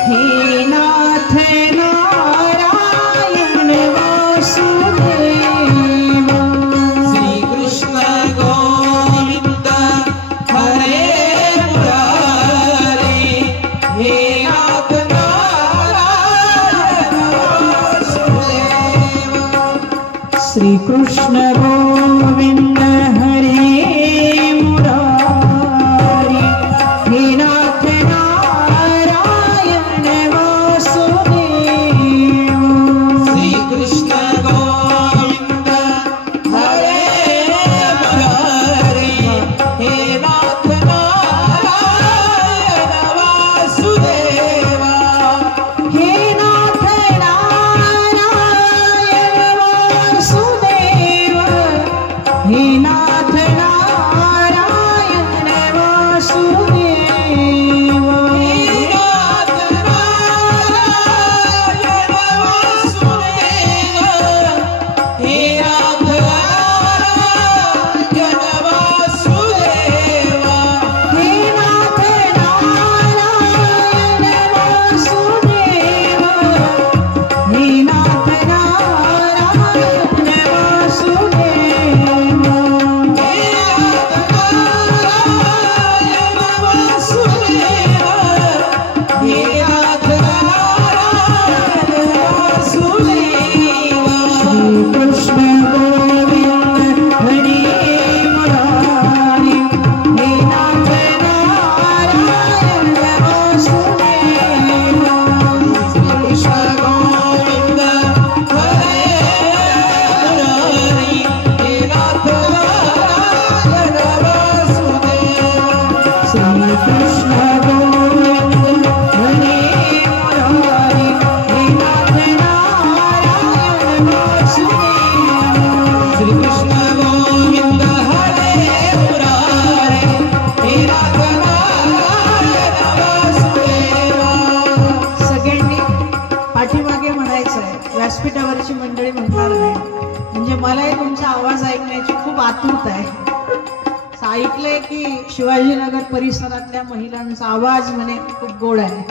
हे नाथ नारायण वासुदेव. श्री कृष्ण गोविंद हरे मुरारी हे नाथ नारायण वासुदेव. श्री कृष्ण गोविंद हरे मुरारी हे नाथ नारायण वासुदेव. हे नाथ नारायण वासुदेव हे नाथ म्हणजे मलाही तुमचा आवाज ऐकण्याची खूप आतुरता आहे. ऐकलंय की शिवाजीनगर परिसरातल्या महिलांचा आवाज म्हणे खूप गोड आहे.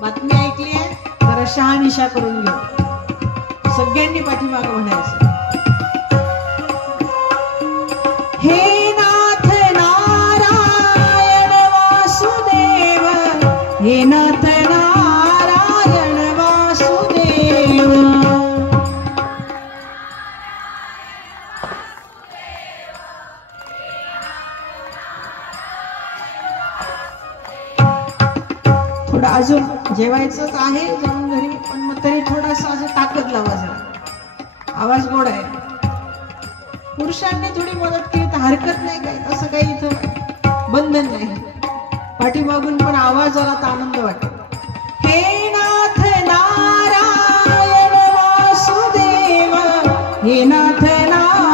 बातमी ऐकली आहे, जरा शहानिशा करून घेऊ. सगळ्यांनी पाठीमागं म्हणायचं, हे नाथ नारायण वासुदेव, हे नाथ नारायण वासुदेव. थोडं अजून जेवायचंच आहे, जाऊन घरी, पण मग तरी थोडासा असं ताकद लावा जरा. आवाज गोड आहे. पुरुषांनी थोडी मदत केली तर हरकत नाही, काय तसं काही इथं बंधन नाही. पाठीमागून पण आवाज आला तर आनंद वाटेल. हे नाथ नारायण वासुदेव, हे नाथ नारायण